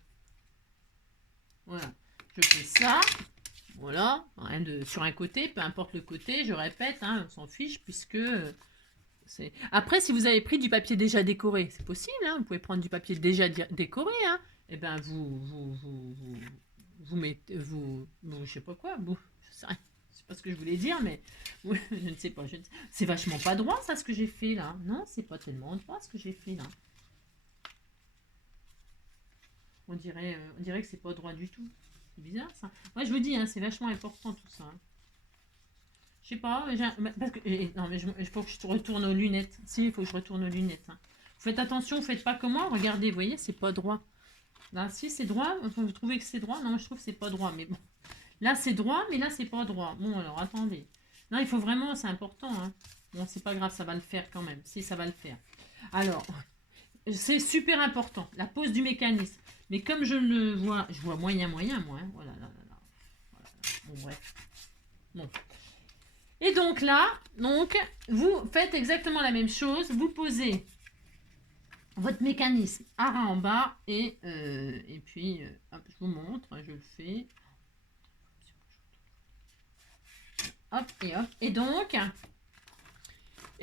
Voilà. Je fais ça. Voilà. Rien sur un côté, peu importe le côté. Je répète, hein, on s'en fiche puisque... Après, si vous avez pris du papier déjà décoré, c'est possible. Hein, vous pouvez prendre du papier déjà décoré. Hein, et ben, vous mettez... je sais pas quoi. Je sais rien. Pas ce que je voulais dire, mais je ne sais pas. C'est vachement pas droit, ça, ce que j'ai fait, là. Non, c'est pas tellement droit, ce que j'ai fait, là. On dirait que c'est pas droit du tout. C'est bizarre, ça. Moi, je vous dis, hein, c'est vachement important, tout ça. Hein. Je sais pas, parce que... Non, mais il faut que je retourne aux lunettes. Si, il faut que je retourne aux lunettes. Hein. Faites attention, faites pas comme moi. Regardez, vous voyez, c'est pas droit. Là, si, c'est droit. Vous trouvez que c'est droit? Non, je trouve que c'est pas droit, mais bon. Là, c'est droit, mais là, c'est pas droit. Bon, alors, attendez. Non, il faut vraiment, c'est important. Hein. Bon, c'est pas grave, ça va le faire quand même. Si, ça va le faire. Alors, c'est super important, la pose du mécanisme. Mais comme je vois moyen, moi. Hein. Voilà, là. Voilà. Bon, bref. Bon. Et donc là, vous faites exactement la même chose. Vous posez votre mécanisme à ras en bas. Et puis, hop, je vous montre, je le fais. Hop et hop. Et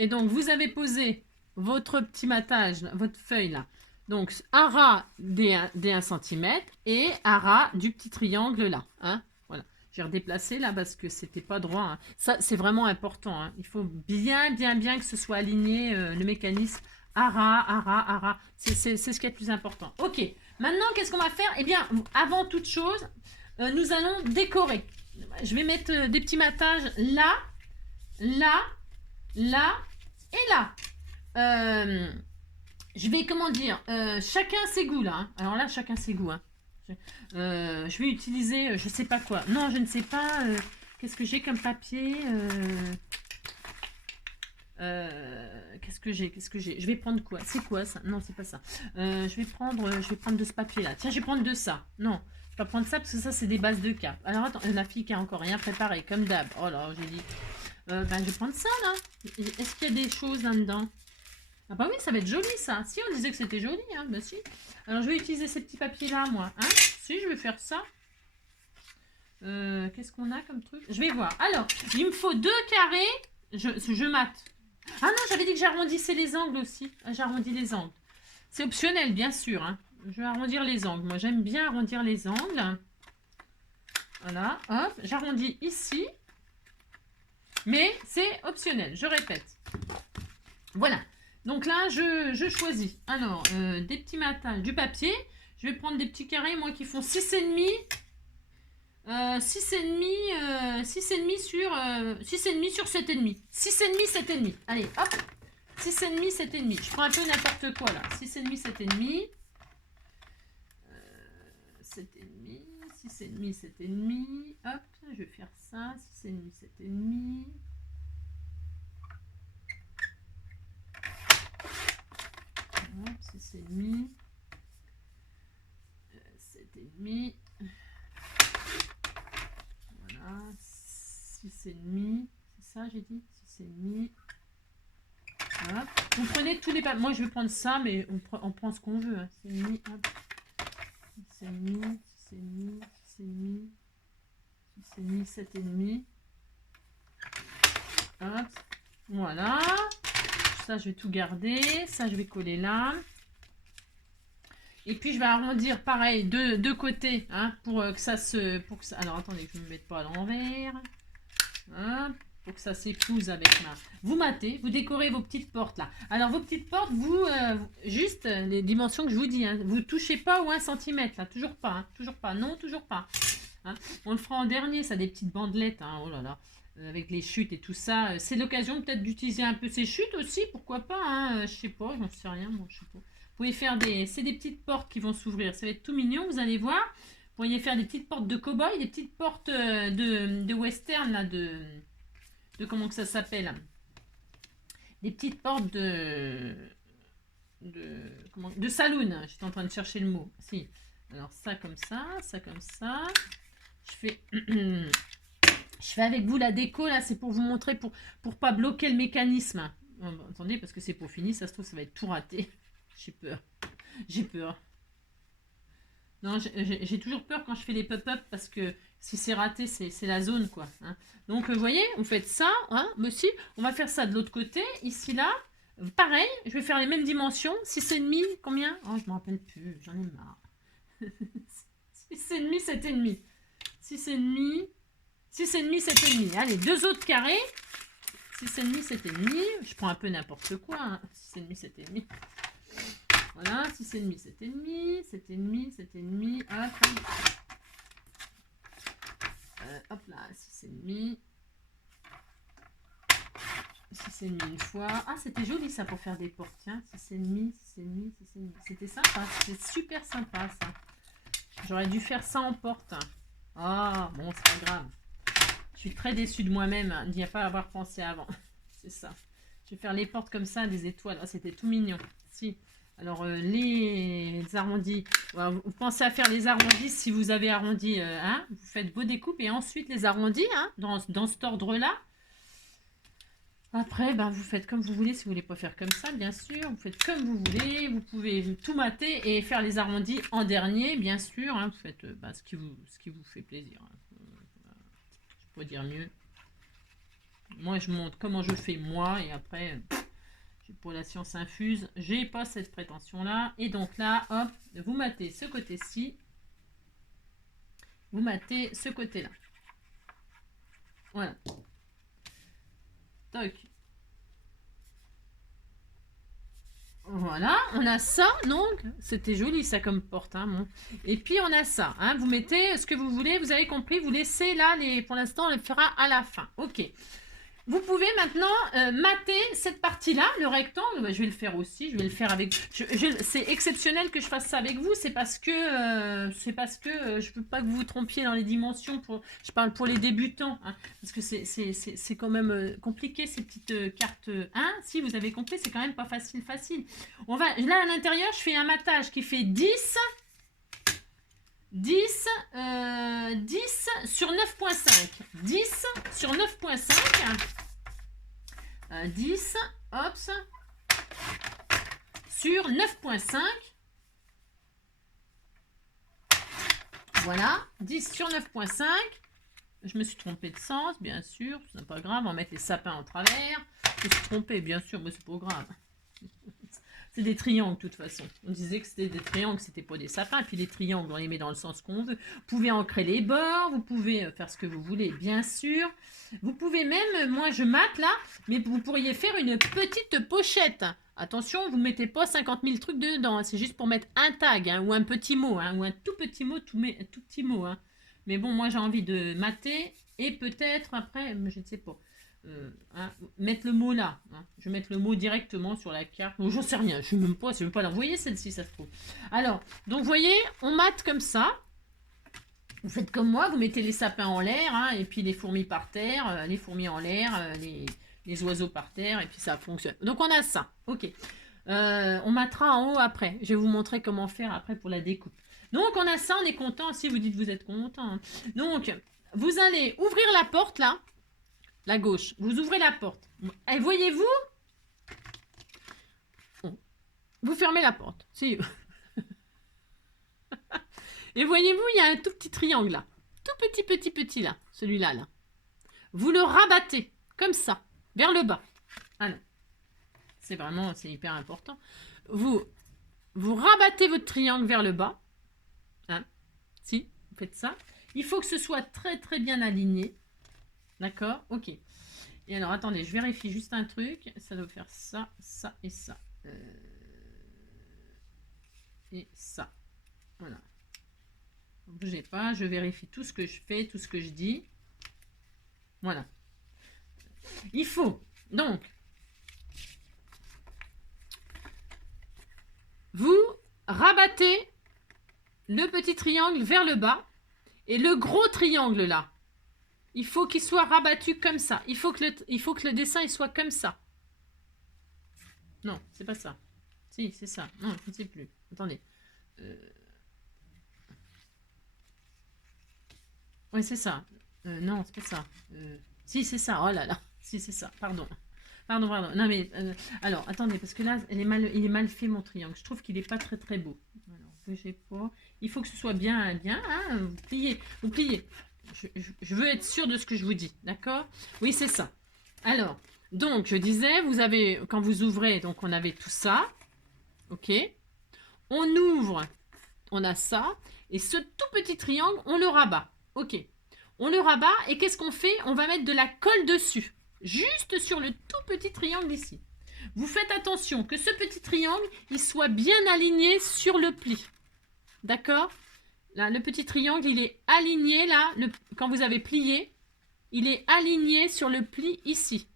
donc, vous avez posé votre petit matage, votre feuille là. Donc, à ras des 1 cm et à ras du petit triangle là. Hein, voilà. J'ai redéplacé là parce que c'était pas droit. Hein. Ça, c'est vraiment important. Hein. Il faut bien que ce soit aligné le mécanisme. À ras. C'est ce qui est le plus important. Ok. Maintenant, qu'est-ce qu'on va faire? Eh bien, avant toute chose, nous allons décorer. Je vais mettre des petits matages là et là. Je vais, comment dire, chacun ses goûts là. Hein. Alors là, chacun ses goûts. Hein. Je vais utiliser, je sais pas quoi. Non, je ne sais pas. Qu'est-ce que j'ai comme papier Qu'est-ce que j'ai Je vais prendre quoi? C'est quoi ça? Non, c'est pas ça. Je vais prendre de ce papier là. Tiens, je vais prendre de ça. Non. Je vais pas prendre ça parce que ça, c'est des bases de cap. Alors, attends, la fille qui a encore rien préparé, comme d'hab. Oh là, j'ai dit. Je vais prendre ça, là. Est-ce qu'il y a des choses là-dedans? Ah bah oui, ça va être joli, ça. Si, on disait que c'était joli, hein. Bah si. Alors, je vais utiliser ces petits papiers-là, moi. Hein, si, je vais faire ça. Qu'est-ce qu'on a comme truc? Je vais voir. Alors, il me faut 2 carrés. Je mate. Ah non, j'avais dit que j'arrondissais les angles aussi. Ah, j'arrondis les angles. C'est optionnel, bien sûr, hein. Je vais arrondir les angles. Moi, j'aime bien arrondir les angles. Voilà, hop, j'arrondis ici. Mais c'est optionnel, je répète. Voilà. Donc là, je choisis. Alors, des petits matages, du papier. Je vais prendre des petits carrés, moi, qui font 6,5. 6,5 sur 7,5. 6,5, 7,5. Allez, hop. 6,5, 7,5. Je prends un peu n'importe quoi là. 6,5, 7,5. 7,5, 6,5, 7,5. Hop, je vais faire ça. 6,5, 7,5. Hop, 6,5. 7,5. Voilà. 6,5. C'est ça, j'ai dit 6,5. Voilà. Vous prenez tous les papiers. Moi, je vais prendre ça, mais on prend ce qu'on veut. Hein. 6,5. Hop. 6,5. 6,5. 6,5. 6,5. 7,5. Hop. Voilà. Ça, je vais tout garder. Ça, je vais coller là. Et puis, je vais arrondir pareil de deux côtés. Hein, pour que ça se... Alors, attendez, que je ne me mette pas à l'envers. Hop. Pour que ça s'épouse avec ma... Vous matez, vous décorez vos petites portes là. Alors, vos petites portes, vous... juste les dimensions que je vous dis. Hein, vous ne touchez pas au 1 cm là. Toujours pas. Hein, toujours pas. Non, toujours pas. Hein. On le fera en dernier, ça, des petites bandelettes. Hein, oh là là. Avec les chutes et tout ça. C'est l'occasion peut-être d'utiliser un peu ces chutes aussi. Pourquoi pas, hein, je sais pas, j'en sais rien. Moi, je sais pas. Vous pouvez faire des... C'est des petites portes qui vont s'ouvrir. Ça va être tout mignon, vous allez voir. Vous pourriez faire des petites portes de cow-boy, des petites portes de western, là, de comment que ça s'appelle. Des petites portes de saloon. J'étais en train de chercher le mot. Si. Alors, ça comme ça, ça comme ça. Je fais... Je fais avec vous la déco, là, c'est pour vous montrer, pour pas bloquer le mécanisme. Attendez, parce que c'est pour finir, ça se trouve, ça va être tout raté. J'ai peur. J'ai peur. Non, j'ai toujours peur quand je fais les pop-up, parce que si c'est raté, c'est la zone, quoi. Hein. Donc, vous voyez, vous faites ça, hein, aussi. On va faire ça de l'autre côté, ici, là. Pareil, je vais faire les mêmes dimensions. 6,5, combien? Oh, je me rappelle plus, j'en ai marre. 6,5, 7,5. 6,5... 6,5, 7,5. Allez, deux autres carrés. 6,5, 7,5. Je prends un peu n'importe quoi. Hein. 6,5, 7,5. Voilà, 6,5, 7,5. 7,5, 7,5. Hop. Hop là, 6,5. 6,5 une fois. Ah, c'était joli ça pour faire des portes. Tiens, 6,5, 6,5, 6,5. C'était sympa. C'était super sympa ça. J'aurais dû faire ça en porte. Ah, bon, c'est pas grave. Je suis très déçue de moi-même d'y pas avoir pensé avant. C'est ça. Je vais faire les portes comme ça, des étoiles. Ah, c'était tout mignon. Si. Alors, les arrondis. Vous pensez à faire les arrondis si vous avez arrondi. Hein, vous faites vos découpes et ensuite les arrondis hein, dans cet ordre-là. Après, ben, vous faites comme vous voulez. Si vous voulez pas faire comme ça, bien sûr. Vous faites comme vous voulez. Vous pouvez tout mater et faire les arrondis en dernier, bien sûr. Hein. Vous faites ce qui vous fait plaisir. Hein. Pour dire mieux. Moi, je montre comment je fais moi et après, pour la science infuse, j'ai pas cette prétention-là. Et donc là, hop, vous matez ce côté-ci. Vous matez ce côté-là. Voilà. Toc. Voilà, on a ça, donc, c'était joli ça comme porte. Hein, bon. Et puis on a ça, hein, vous mettez ce que vous voulez, vous avez compris, vous laissez là, pour l'instant on le fera à la fin. Ok. Vous pouvez maintenant mater cette partie-là, le rectangle. Bah, je vais le faire aussi. Je vais le faire avec. C'est exceptionnel que je fasse ça avec vous. C'est parce que je veux pas que vous vous trompiez dans les dimensions. Je parle pour les débutants, hein, parce que c'est quand même compliqué ces petites cartes. Hein, si vous avez compris, c'est quand même pas facile. On va là à l'intérieur, je fais un matage qui fait 10 sur 9,5. 10 sur 9,5. 10, hop, sur 9,5. Voilà, 10 sur 9,5. Je me suis trompée de sens, bien sûr. C'est pas grave, on va mettre les sapins en travers. Je me suis trompée, bien sûr, mais c'est pas grave. C'est des triangles, de toute façon. On disait que c'était des triangles, c'était pas des sapins. Et puis les triangles, on les met dans le sens qu'on veut. Vous pouvez ancrer les bords, vous pouvez faire ce que vous voulez, bien sûr. Vous pouvez même, moi je mate là, mais vous pourriez faire une petite pochette. Attention, vous ne mettez pas 50 000 trucs dedans. C'est juste pour mettre un tag hein, ou un petit mot, hein, ou un tout petit mot, tout petit mot. Hein. Mais bon, moi j'ai envie de mater et peut-être après, je ne sais pas. hein, mettre le mot là. Hein. Je vais mettre le mot directement sur la carte. Bon, j'en sais rien, je ne sais même pas là. Vous voyez celle-ci, ça se trouve. Alors, donc vous voyez, on mate comme ça. Vous faites comme moi, vous mettez les sapins en l'air, hein, et puis les fourmis par terre, les fourmis en l'air, les oiseaux par terre, et puis ça fonctionne. Donc on a ça, ok. On matera en haut après. Je vais vous montrer comment faire après pour la découpe. Donc on a ça, on est content. Si vous dites vous êtes content. Hein. Donc vous allez ouvrir la porte là, la gauche. Vous ouvrez la porte. Et voyez-vous, vous fermez la porte. C'est Et voyez-vous, il y a un tout petit triangle là. Tout petit là. Celui-là là. Vous le rabattez comme ça, vers le bas. Ah non. C'est hyper important. Vous rabattez votre triangle vers le bas. Hein? Si, vous faites ça. Il faut que ce soit très bien aligné. D'accord? Ok. Et alors, attendez, je vérifie juste un truc. Ça doit faire ça, ça et ça. Et ça. Voilà. Ne bougez pas, je vérifie tout ce que je fais, tout ce que je dis. Voilà. Il faut, donc, vous rabattez le petit triangle vers le bas et le gros triangle là, il faut qu'il soit rabattu comme ça. Il faut que le dessin il soit comme ça. Non, c'est pas ça. Si, c'est ça. Non, je ne sais plus. Attendez. Oui, c'est ça. Non, c'est pas ça. Si, c'est ça. Oh là là. Si, c'est ça. Pardon. Pardon. Non, mais... alors, attendez, parce que là, il est mal fait, mon triangle. Je trouve qu'il n'est pas très beau. Alors, bougez pas. Il faut que ce soit bien, hein, vous pliez. Vous pliez. Je veux être sûre de ce que je vous dis. D'accord? Oui, c'est ça. Alors, donc, je disais, vous avez... Quand vous ouvrez, donc, on avait tout ça. OK? On ouvre. On a ça. Et ce tout petit triangle, on le rabat. Ok, on le rabat et qu'est-ce qu'on fait? On va mettre de la colle dessus, juste sur le tout petit triangle ici. Vous faites attention que ce petit triangle, il soit bien aligné sur le pli. D'accord? Là, le petit triangle, il est aligné là, quand vous avez plié, il est aligné sur le pli ici.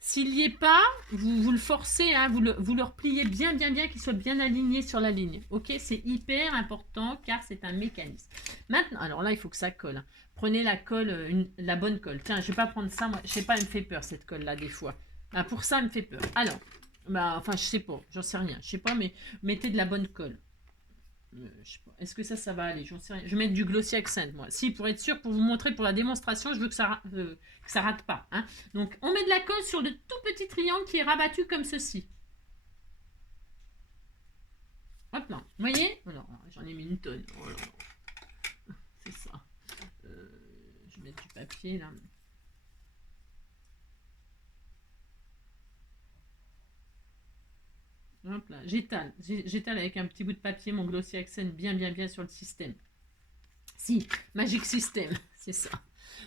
S'il n'y est pas, vous le forcez, hein, vous le repliez bien, qu'il soit bien aligné sur la ligne. Ok, c'est hyper important car c'est un mécanisme. Maintenant, alors là, il faut que ça colle. Hein. Prenez la colle, la bonne colle. Tiens, je ne vais pas prendre ça, moi. Je sais pas, elle me fait peur cette colle-là des fois. Ah, pour ça, elle me fait peur. Alors, enfin, je sais pas, j'en sais rien. Je sais pas, mais mettez de la bonne colle. Est-ce que ça va aller? J'en sais rien. Je vais mettre du Glossy Accent, moi. Si, pour être sûr, pour vous montrer pour la démonstration, je veux que ça rate pas. Hein. Donc, on met de la colle sur le tout petit triangle qui est rabattu comme ceci. Hop là. Vous voyez? Alors, j'en ai mis une tonne. Oh là là. C'est ça. Je vais mettre du papier, là. Hop là, j'étale avec un petit bout de papier mon Glossy Accent bien sur le système. Si, Magic System, c'est ça.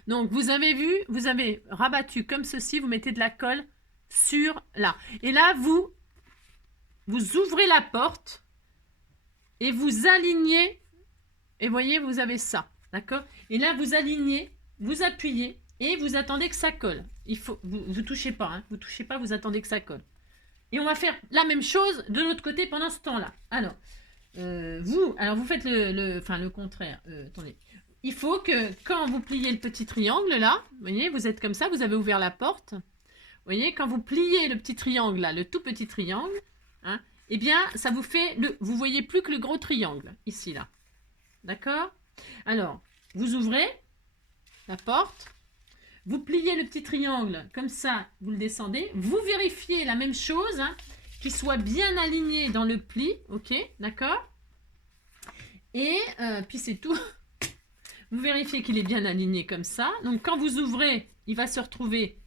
Donc, vous avez vu, vous avez rabattu comme ceci, vous mettez de la colle sur là. Et là, vous ouvrez la porte et vous alignez. Et voyez, vous avez ça, d'accord? Et là, vous alignez, vous appuyez et vous attendez que ça colle. Il faut, vous touchez pas, hein, vous touchez pas, vous attendez que ça colle. Et on va faire la même chose de l'autre côté pendant ce temps-là. Alors, vous faites le contraire. Attendez. Il faut que quand vous pliez le petit triangle là, vous voyez, vous êtes comme ça, vous avez ouvert la porte. Vous voyez, quand vous pliez le petit triangle là, le tout petit triangle, hein, eh bien, ça vous fait vous voyez plus que le gros triangle ici là. D'accord? Alors, vous ouvrez la porte. Vous pliez le petit triangle, comme ça, vous le descendez. Vous vérifiez la même chose, hein, qu'il soit bien aligné dans le pli, ok, d'accord? Et puis c'est tout. Vous vérifiez qu'il est bien aligné comme ça. Donc quand vous ouvrez, il va se retrouver.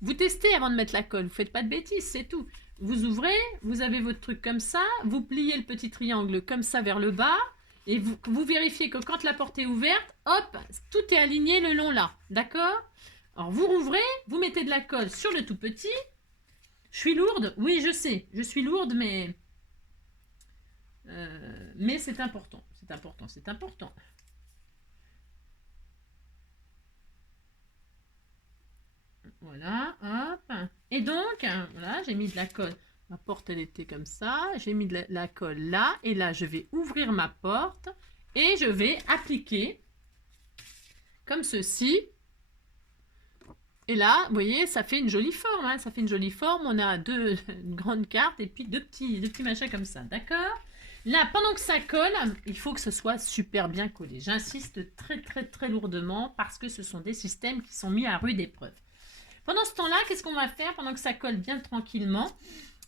Vous testez avant de mettre la colle, vous ne faites pas de bêtises, c'est tout. Vous ouvrez, vous avez votre truc comme ça, vous pliez le petit triangle comme ça vers le bas, et vous vérifiez que quand la porte est ouverte, hop, tout est aligné le long là, d'accord? Alors, vous rouvrez, vous mettez de la colle sur le tout petit. Je suis lourde? Oui, je sais. Je suis lourde, mais c'est important. C'est important, c'est important. Voilà, hop. Et donc, voilà, j'ai mis de la colle. Ma porte, elle était comme ça. J'ai mis de la colle là. Et là, je vais ouvrir ma porte. Et je vais appliquer comme ceci. Et là, vous voyez, ça fait une jolie forme. Hein, ça fait une jolie forme. On a une grande carte et puis deux petits machins comme ça. D'accord? Là, pendant que ça colle, il faut que ce soit super bien collé. J'insiste très, très, très lourdement parce que ce sont des systèmes qui sont mis à rude épreuve. Pendant ce temps-là, qu'est-ce qu'on va faire pendant que ça colle bien tranquillement?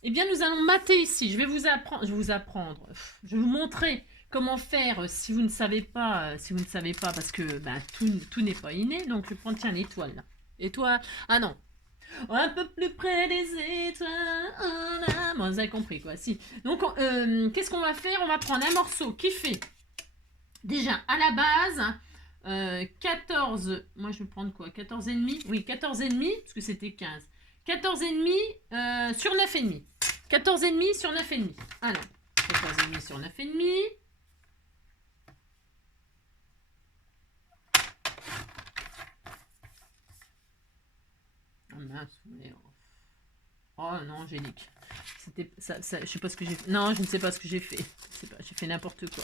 Eh bien, nous allons mater ici. Je vais vous montrer comment faire si vous ne savez pas, parce que ben, tout n'est pas inné. Donc, je prends, tiens, l'étoile là. Étoile. Ah non. Un peu plus près des étoiles. Bon, vous avez compris quoi. Si. Donc, qu'est-ce qu'on va faire? On va prendre un morceau qui fait déjà à la base 14. Moi, je vais prendre quoi? 14,5. Oui, 14,5 parce que c'était 15. 14,5 sur 9,5. 14,5 sur 9,5. Alors, 14,5 sur 9,5. Oh mince, oh non, Angélique. C'était ça, je sais pas ce que j'ai fait. Non, je ne sais pas ce que j'ai fait. J'ai fait n'importe quoi.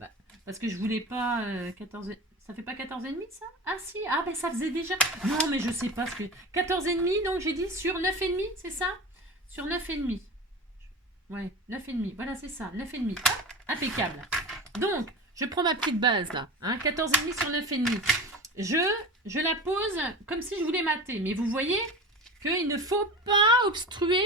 Bah, parce que je voulais pas 14. Ça fait pas 14,5 ça? Ah si, ah ben ça faisait déjà. Non, mais je sais pas ce que. 14,5, donc j'ai dit sur 9,5, c'est ça? Sur 9,5. Ouais, 9,5. Voilà, c'est ça, 9,5. Impeccable. Donc, je prends ma petite base là. Hein, 14,5 sur 9,5. Je la pose comme si je voulais mater. Mais vous voyez qu'il ne faut pas obstruer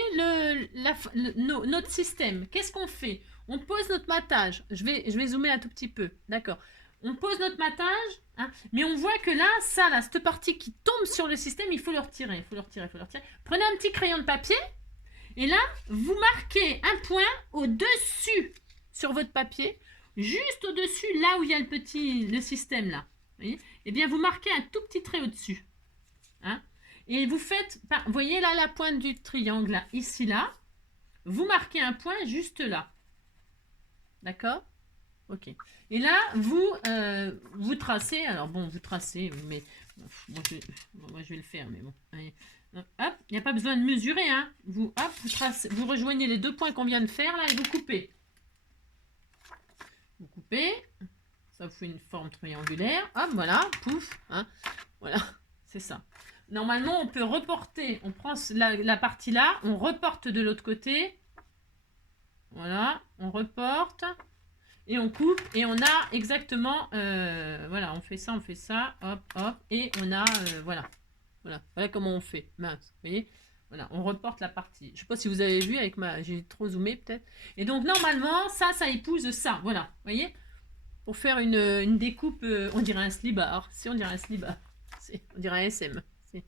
notre système. Qu'est-ce qu'on fait? On pose notre matage. Je vais zoomer un tout petit peu. D'accord. On pose notre matage. Hein, mais on voit que là, cette partie qui tombe sur le système, il faut le retirer. Il faut le retirer. Prenez un petit crayon de papier. Et là, vous marquez un point au-dessus sur votre papier. Juste au-dessus, là où il y a le système là. Vous voyez? Eh bien, vous marquez un tout petit trait au-dessus. Hein? Et vous faites, vous voyez là la pointe du triangle, là, ici, là. Vous marquez un point juste là. D'accord? Ok. Et là, vous tracez, alors bon, vous tracez, mais moi je vais le faire, mais bon. Allez. Hop, il n'y a pas besoin de mesurer, hein. Vous tracez, vous rejoignez les deux points qu'on vient de faire, là, et vous coupez. Vous coupez. Ça vous fait une forme triangulaire. Hop, voilà, pouf. Hein, voilà, c'est ça. Normalement, on peut reporter. On prend la partie là, on reporte de l'autre côté. Voilà, on reporte. Et on coupe. Et on a exactement... voilà, on fait ça. Hop, hop. Et on a... voilà. Voilà comment on fait. Mince, vous voyez? Voilà, on reporte la partie. Je ne sais pas si vous avez vu avec ma... J'ai trop zoomé peut-être. Et donc, normalement, ça épouse ça. Voilà, vous voyez? Pour faire une découpe, on dirait un slibard. Si, on dirait un slibard. On dirait un SM. Si.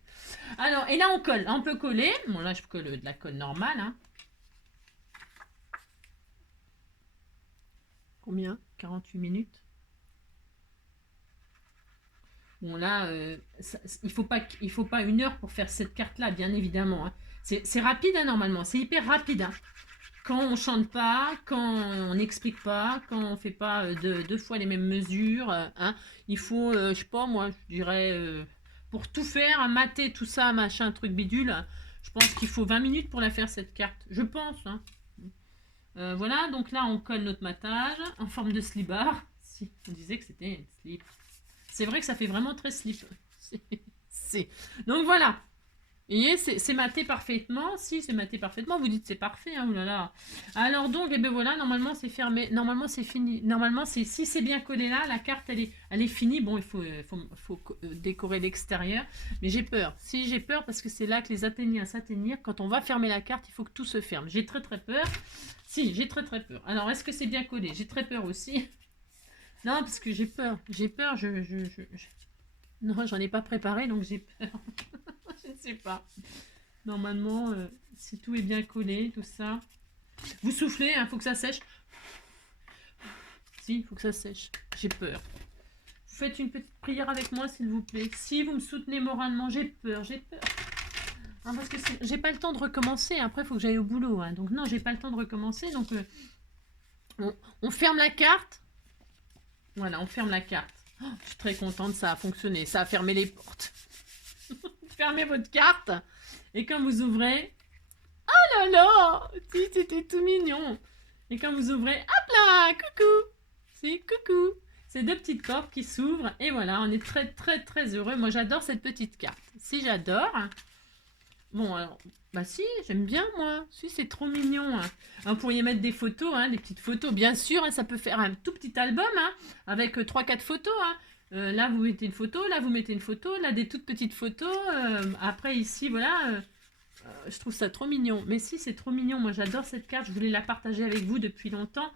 Alors, et là, on colle. Là, on peut coller. Bon, là, je colle de la colle normale. Hein. Combien? 48 minutes. Bon, là, il faut pas 1 heure pour faire cette carte-là, bien évidemment. Hein. C'est rapide, hein, normalement. C'est hyper rapide. Hein. Quand on chante pas, quand on n'explique pas, quand on fait pas deux fois les mêmes mesures, hein, il faut, je sais pas, moi, je dirais, pour tout faire, mater tout ça, machin, truc bidule, je pense qu'il faut 20 minutes pour la faire, cette carte. Je pense. Hein. Voilà, donc là, on colle notre matage en forme de slibard. Si, on disait que c'était un slip. C'est vrai que ça fait vraiment très slip. Donc voilà. Vous voyez, c'est maté parfaitement. Si, c'est maté parfaitement. Vous dites c'est parfait. Hein, oulala. Alors donc, et ben voilà, normalement c'est fermé. Normalement c'est fini. Normalement, si c'est bien collé là, la carte elle est finie. Bon, il faut décorer l'extérieur. Mais j'ai peur. Si, j'ai peur parce que c'est là que les athéniens s'atteignir. Quand on va fermer la carte, il faut que tout se ferme. J'ai très très peur. Si, j'ai très très peur. Alors, est-ce que c'est bien collé? J'ai très peur aussi. Non, parce que j'ai peur. J'ai peur. Non, j'en ai pas préparé, donc j'ai peur. Je ne sais pas. Normalement, si tout est bien collé, tout ça. Vous soufflez, il faut que ça sèche. Si, il faut que ça sèche. J'ai peur. Vous faites une petite prière avec moi, s'il vous plaît. Si vous me soutenez moralement, j'ai peur. Hein, parce que j'ai pas le temps de recommencer. Après, il faut que j'aille au boulot. Hein. Donc non, j'ai pas le temps de recommencer. Donc, on ferme la carte. Voilà, on ferme la carte. Oh, je suis très contente, ça a fonctionné. Ça a fermé les portes. fermez votre carte. Et quand vous ouvrez... Oh là là, si, c'était tout mignon. Et quand vous ouvrez, hop là, coucou. C'est coucou. C'est deux petites portes qui s'ouvrent. Et voilà, on est très, très, très heureux. Moi, j'adore cette petite carte. Si, j'adore. Bon, alors, bah si, j'aime bien, moi. Si, c'est trop mignon. Hein. Vous pourriez mettre des photos, hein, des petites photos. Bien sûr, hein, ça peut faire un tout petit album, hein, avec 3-4 photos. Hein. Là, vous mettez une photo. Là, vous mettez une photo. Là, des toutes petites photos. Après, ici, voilà. Je trouve ça trop mignon. Mais si, c'est trop mignon. Moi, j'adore cette carte. Je voulais la partager avec vous depuis longtemps.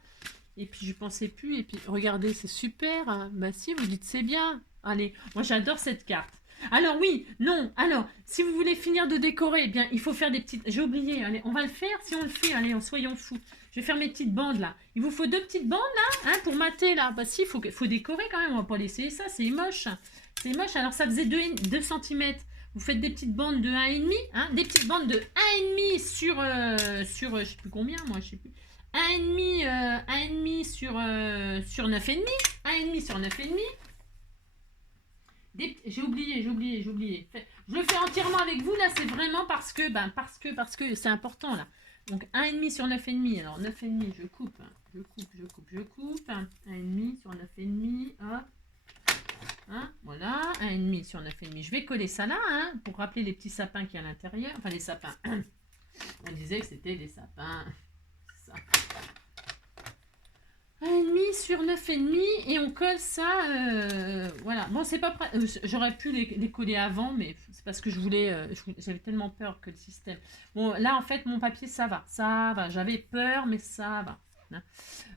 Et puis, je pensais plus. Et puis, regardez, c'est super. Hein. Bah si, vous dites c'est bien. Allez, moi, j'adore cette carte. Alors oui, non, alors, si vous voulez finir de décorer, eh bien, il faut faire des petites... J'ai oublié, allez, on va le faire si on le fait, allez, soyons fous. Je vais faire mes petites bandes, là. Il vous faut 2 petites bandes, là, hein, pour mater, là. Bah si, il faut décorer, quand même, on va pas laisser ça, c'est moche. C'est moche, alors ça faisait 2 cm. Vous faites des petites bandes de 1,5, hein, des petites bandes de 1,5 sur je sais plus combien, moi, je sais plus. 1,5 sur 9,5. 1,5 sur 9,5. J'ai oublié. Je le fais entièrement avec vous, là, c'est vraiment parce que c'est important, là. Donc, 1,5 sur 9,5. Alors, 9,5, je coupe. 1,5 sur 9,5, hop. Hein, voilà, 1,5 sur 9,5. Je vais coller ça là, hein, pour rappeler les petits sapins qui y a à l'intérieur. Enfin, les sapins. On disait que c'était des sapins. Ça. 1,5 sur 9,5 et on colle ça, voilà. Bon, c'est pas prêt. J'aurais pu les coller avant, mais c'est parce que je voulais, j'avais tellement peur que le système. Bon, là, en fait, mon papier, ça va. J'avais peur, mais ça va. Hein.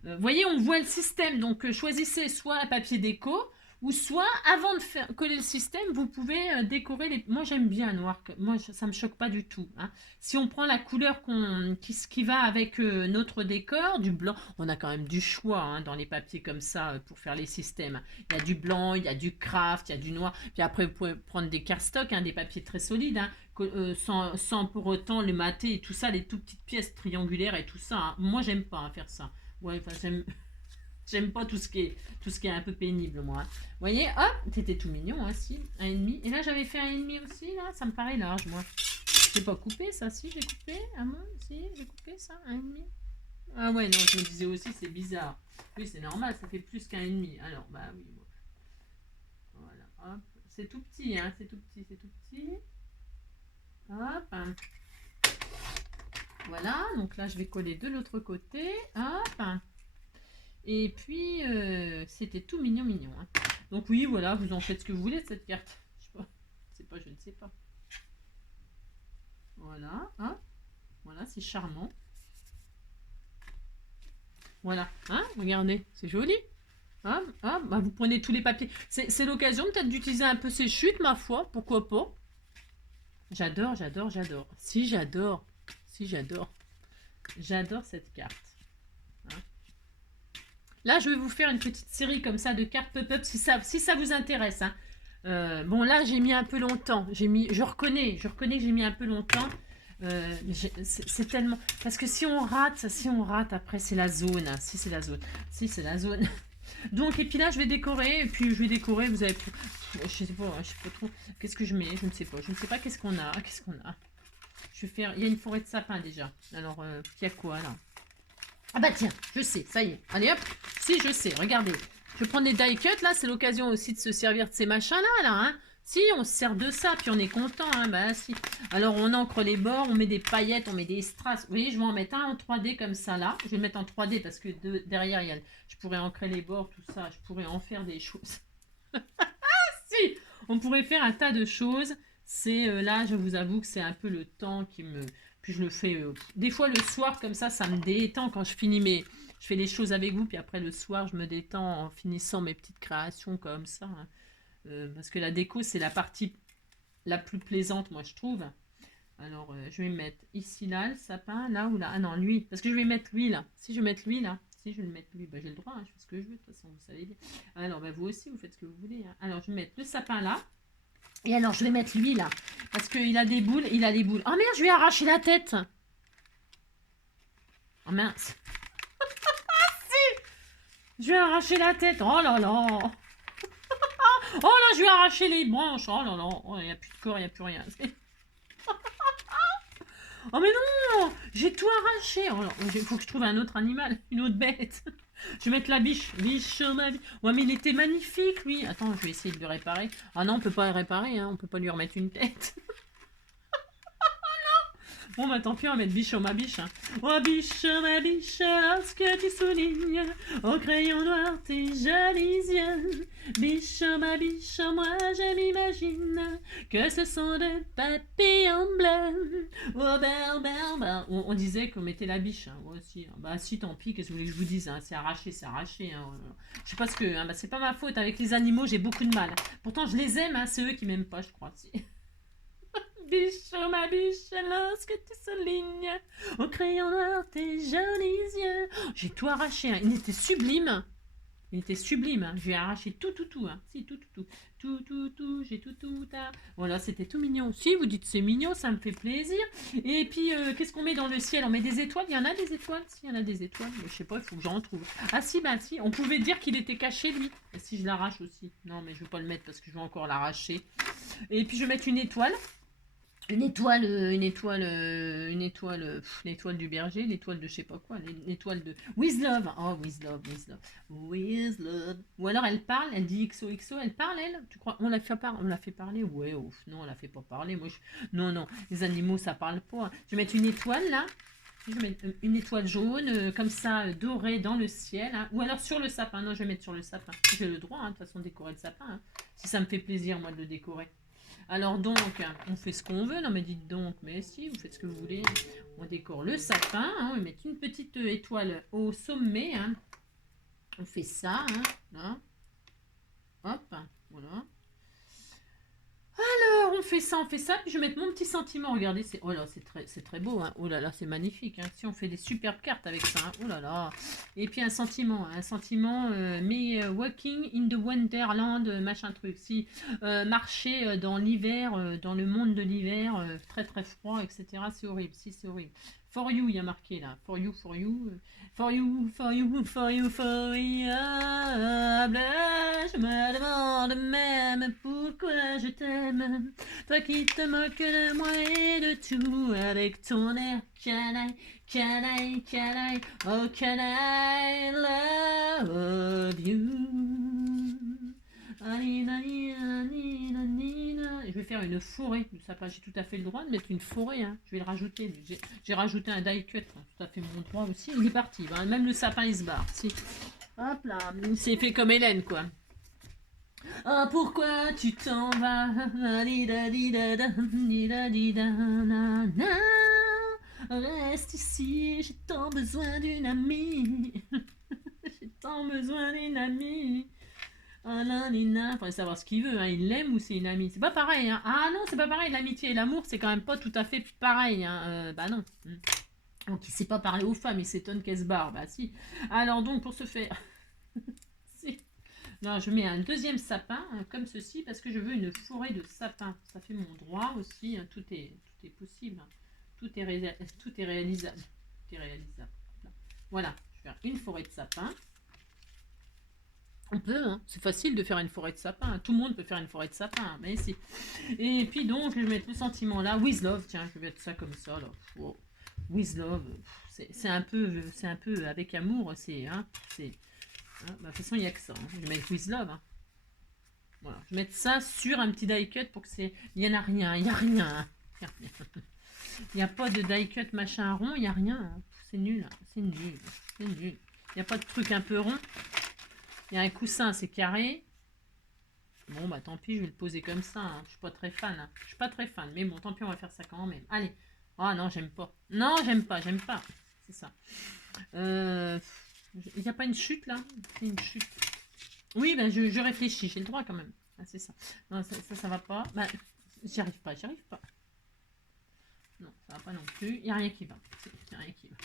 Vous voyez, on voit le système. Donc, choisissez soit un papier déco, ou soit, avant de faire coller le système, vous pouvez décorer les... Moi, j'aime bien noir. Moi, ça me choque pas du tout. Hein. Si on prend la couleur qui va avec notre décor, du blanc, on a quand même du choix hein, dans les papiers comme ça pour faire les systèmes. Il y a du blanc, il y a du craft, il y a du noir. Puis après, vous pouvez prendre des cardstock, hein, des papiers très solides, hein, sans pour autant les mater et tout ça, les tout petites pièces triangulaires et tout ça. Hein. Moi, j'aime pas hein, faire ça. Ouais, enfin, j'aime pas tout ce qui est un peu pénible, moi. Vous voyez, hop, c'était tout mignon, hein, si, 1,5. Et là, j'avais fait 1,5 aussi, là, ça me paraît large, moi. J'ai pas coupé ça, si, j'ai coupé. Ah bon, si, j'ai coupé ça, 1,5. Ah ouais, non, je me disais aussi, c'est bizarre. Oui, c'est normal, ça fait plus qu'1,5. Alors, bah oui, bon. Voilà, hop. C'est tout petit, hein, c'est tout petit. Hop. Voilà, donc là, je vais coller de l'autre côté. Hop. Et puis, c'était tout mignon. Hein. Donc oui, voilà, vous en faites ce que vous voulez de cette carte. Je ne sais pas. Voilà, hein. Voilà, c'est charmant. Voilà, hein, regardez, c'est joli. Hein, hein, bah vous prenez tous les papiers. C'est l'occasion peut-être d'utiliser un peu ces chutes, ma foi, pourquoi pas. J'adore. Si, j'adore. J'adore cette carte. Là, je vais vous faire une petite série comme ça de cartes pop-up si ça vous intéresse. Hein. Bon, là, j'ai mis un peu longtemps. Je reconnais que j'ai mis un peu longtemps. C'est tellement... Parce que si on rate, après, c'est la zone. Hein. Si, c'est la zone. Donc, et puis là, je vais décorer. Et puis, je vais décorer, vous avez... Je sais pas trop. Qu'est-ce que je mets? Je ne sais pas. Qu'est-ce qu'on a? Je vais faire... Il y a une forêt de sapins, déjà. Alors, il y a quoi, là? Ah bah tiens, je sais, ça y est. Allez hop, si je sais, regardez. Je vais prendre des die cuts, là, c'est l'occasion aussi de se servir de ces machins-là, là, hein. Si, on se sert de ça, puis on est content, hein, bah si. Alors, on encre les bords, on met des paillettes, on met des strass. Vous voyez, je vais en mettre un en 3D comme ça, là. Je vais le mettre en 3D parce que derrière, je pourrais ancrer les bords, tout ça. Je pourrais en faire des choses. Si, on pourrait faire un tas de choses. C'est là, je vous avoue que c'est un peu le temps qui me... Puis je le fais des fois le soir comme ça me détend quand je finis je fais les choses avec vous, puis après le soir je me détends en finissant mes petites créations comme ça. Hein. Parce que la déco c'est la partie la plus plaisante moi je trouve. Alors je vais mettre ici là le sapin, là ou là. Ah non lui, parce que je vais mettre lui là. Si je vais mettre lui là, si je vais le mettre lui, bah, j'ai le droit, hein, je fais ce que je veux de toute façon, vous savez bien. Alors bah, vous aussi vous faites ce que vous voulez. Hein. Alors je vais mettre le sapin là. Et alors, je vais mettre lui, là. Parce qu'il a des boules. Oh merde, je lui ai arraché la tête. Oh mince. Si. Je lui ai arraché la tête. Oh là là. Oh là, je vais arracher les branches. Oh là là, il n'y a plus de corps, il n'y a plus rien. Oh mais non, j'ai tout arraché. Oh là, il faut que je trouve un autre animal, une autre bête. Je vais mettre la biche. Biche, ma vie. Ouais, mais il était magnifique, lui. Attends, je vais essayer de le réparer. Ah non, on peut pas le réparer, hein. On peut pas lui remettre une tête. Bon, bah tant pis, on va mettre biche ma biche. Hein. Oh biche, ma biche, lorsque tu soulignes au crayon noir tes jolis yeux. Biche, ma biche, moi je m'imagine que ce sont de papillons bleus. Oh belle, belle, belle. On disait qu'on mettait la biche. Hein. Ouais, si. Bah si, tant pis, qu'est-ce que vous voulez que je vous dise, hein. C'est arraché, c'est arraché. Hein. Je sais pas ce que... Hein. Bah, c'est pas ma faute, avec les animaux, j'ai beaucoup de mal. Pourtant, je les aime, hein. C'est eux qui m'aiment pas, je crois. Si. Biche, ma biche, lorsque tu soulignes au crayon noir tes jolis yeux. J'ai tout arraché, hein. Il était sublime. Il était sublime, hein. Je lui ai arraché tout, hein. Si, tout, j'ai tout, ah. Voilà, c'était tout mignon. Si, vous dites c'est mignon, ça me fait plaisir. Et puis, qu'est-ce qu'on met dans le ciel? On met des étoiles. Il y en a des étoiles? Si, il y en a des étoiles. Mais je sais pas, il faut que j'en trouve. Ah si, bah si, on pouvait dire qu'il était caché, lui. Et si je l'arrache aussi. Non, mais je vais pas le mettre parce que je vais encore l'arracher. Et puis, je vais mettre une étoile. L'étoile du berger, l'étoile de je sais pas quoi, l'étoile de With Love. Oh, With Love, With Love, With Love. Ou alors elle parle, elle dit XOXO, elle parle, elle. Tu crois, on l'a fait parler? Ouais, ouf, non, on l'a fait pas parler. Moi, non, les animaux, ça parle pas. Je vais mettre une étoile là. Je vais mettre une étoile jaune, comme ça, dorée dans le ciel. Hein. Ou alors sur le sapin. Non, je vais mettre sur le sapin. J'ai le droit, hein, de toute façon, de décorer le sapin. Hein. Si ça me fait plaisir, moi, de le décorer. Alors donc, on fait ce qu'on veut. Non mais dites donc, mais si, vous faites ce que vous voulez. On décore le sapin. Hein, on va mettre une petite étoile au sommet. Hein. On fait ça. Hein, là. Hop, voilà. Alors, on fait ça, puis je vais mettre mon petit sentiment. Regardez, oh là, c'est très beau. Hein. Oh là là, c'est magnifique. Hein. Si on fait des superbes cartes avec ça. Hein. Oh là là. Et puis un sentiment, mais walking in the wonderland, machin truc. Si marcher dans l'hiver, dans le monde de l'hiver, très très froid, etc. C'est horrible. Si, c'est horrible. For you, il y a marqué là. For you. For you. Je me demande même pourquoi je t'aime. Toi qui te moques de moi et de tout. Avec ton air can I, oh can I love you. Je vais faire une forêt de sapin. J'ai tout à fait le droit de mettre une forêt. Hein. Je vais le rajouter. J'ai rajouté un die cut. Hein. Tout à fait mon droit aussi. Il est parti. Hein. Même le sapin, il se barre. Si. Hop là. C'est fait comme Hélène, quoi. Oh, pourquoi tu t'en vas? Reste ici. J'ai tant besoin d'une amie. J'ai tant besoin d'une amie. Ah là, Nina, faudrait savoir ce qu'il veut, hein. Il l'aime ou c'est une amie? C'est pas pareil, hein. Ah non, c'est pas pareil, l'amitié et l'amour, c'est quand même pas tout à fait pareil, hein. Bah non. Donc il sait pas parler aux femmes, il s'étonne qu'elle se barre, bah si. Alors donc, pour ce faire... si. Non, je mets un deuxième sapin, hein, comme ceci, parce que je veux une forêt de sapins. Ça fait mon droit aussi, hein. Tout est possible. Hein. Tout est réalisable. Tout est réalisable. Voilà, je vais faire une forêt de sapins. On peut, hein. C'est facile de faire une forêt de sapin. Tout le monde peut faire une forêt de sapin, hein. Mais si. Et puis donc, je vais mettre le sentiment là. With love, tiens, je vais mettre ça comme ça là. Oh. With love, c'est un peu avec amour. C'est, hein, bah, de toute façon, il n'y a que ça. Hein. Je vais mettre with love. Hein. Voilà, je vais mettre ça sur un petit die cut pour que c'est. Il n'y en a rien, il n'y a rien. Il n'y a pas de die cut machin rond, il n'y a rien. Hein. C'est nul, c'est nul, c'est nul. Il n'y a pas de truc un peu rond. Il y a un coussin, c'est carré. Bon, bah tant pis, je vais le poser comme ça. Hein. Je suis pas très fan. Hein. Je suis pas très fan. Mais bon, tant pis, on va faire ça quand même. Allez. Ah non, j'aime pas. Non, j'aime pas. C'est ça. Il n'y a pas une chute là? C'est une chute. Oui, ben je réfléchis. J'ai le droit quand même. Ah, c'est ça. Non, ça va pas. Bah, j'y arrive pas. Non, ça va pas non plus. Il n'y a rien qui va. Il n'y a rien qui va.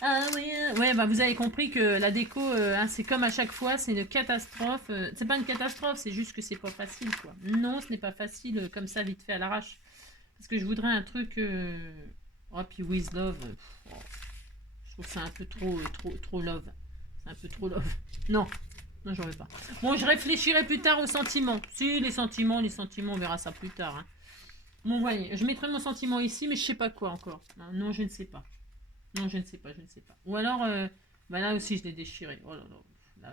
Ah oui, ouais, bah vous avez compris que la déco, hein, c'est comme à chaque fois, c'est une catastrophe. C'est pas une catastrophe, c'est juste que c'est pas facile, quoi. Non, ce n'est pas facile comme ça, vite fait à l'arrache. Parce que je voudrais un truc... Oh, puis with love, oh, je trouve que c'est un peu trop love. C'est un peu trop love. Non, Non, j'en veux pas. Bon, je réfléchirai plus tard aux sentiments. Si, les sentiments, on verra ça plus tard. Hein. Bon, voyez, je mettrai mon sentiment ici, mais je sais pas quoi encore. Non, je ne sais pas. Non, je ne sais pas. Ou alors, bah là aussi, je l'ai déchiré. Oh là là.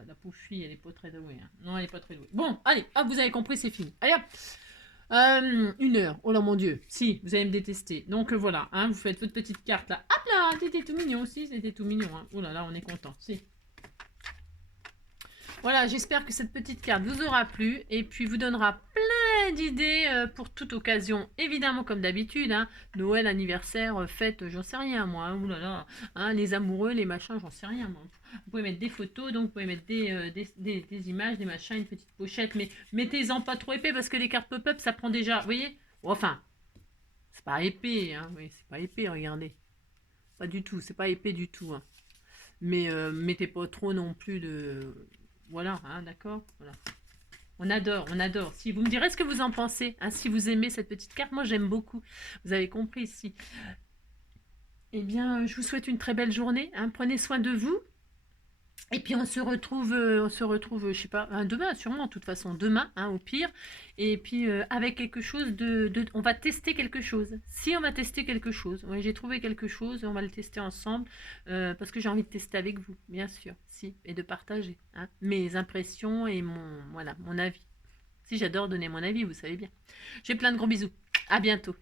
La pauvre fille, elle est pas très douée. Hein. Non, elle est pas très douée. Bon, allez, hop, vous avez compris, c'est fini. Allez, hop. 1 heure. Oh là, mon Dieu. Si, vous allez me détester. Donc, voilà, hein, vous faites votre petite carte là. Hop là, c'était tout mignon aussi, c'était tout mignon. Hein. Oh là là, on est content. Si. Voilà, j'espère que cette petite carte vous aura plu et puis vous donnera plein d'idées pour toute occasion. Évidemment, comme d'habitude, hein, Noël, anniversaire, fête, j'en sais rien moi. Hein, oulala, hein, les amoureux, les machins, j'en sais rien moi. Vous pouvez mettre des photos, donc vous pouvez mettre des images, des machins, une petite pochette, mais mettez-en pas trop épais parce que les cartes pop-up, ça prend déjà, vous voyez. Enfin, c'est pas épais, hein, oui, c'est pas épais, regardez. Pas du tout, c'est pas épais du tout. Hein. Mais mettez pas trop non plus de... Voilà, hein, d'accord. Voilà. On adore. Si vous me direz ce que vous en pensez, hein, si vous aimez cette petite carte, moi j'aime beaucoup. Vous avez compris ici. Eh bien, je vous souhaite une très belle journée. Hein, prenez soin de vous. Et puis on se retrouve, je sais pas, demain sûrement, de toute façon, demain, hein, au pire. Et puis avec quelque chose on va tester quelque chose. Si on va tester quelque chose, ouais, j'ai trouvé quelque chose, on va le tester ensemble, parce que j'ai envie de tester avec vous, bien sûr, si, et de partager hein, mes impressions et mon avis. Si j'adore donner mon avis, vous savez bien. J'ai plein de gros bisous. À bientôt.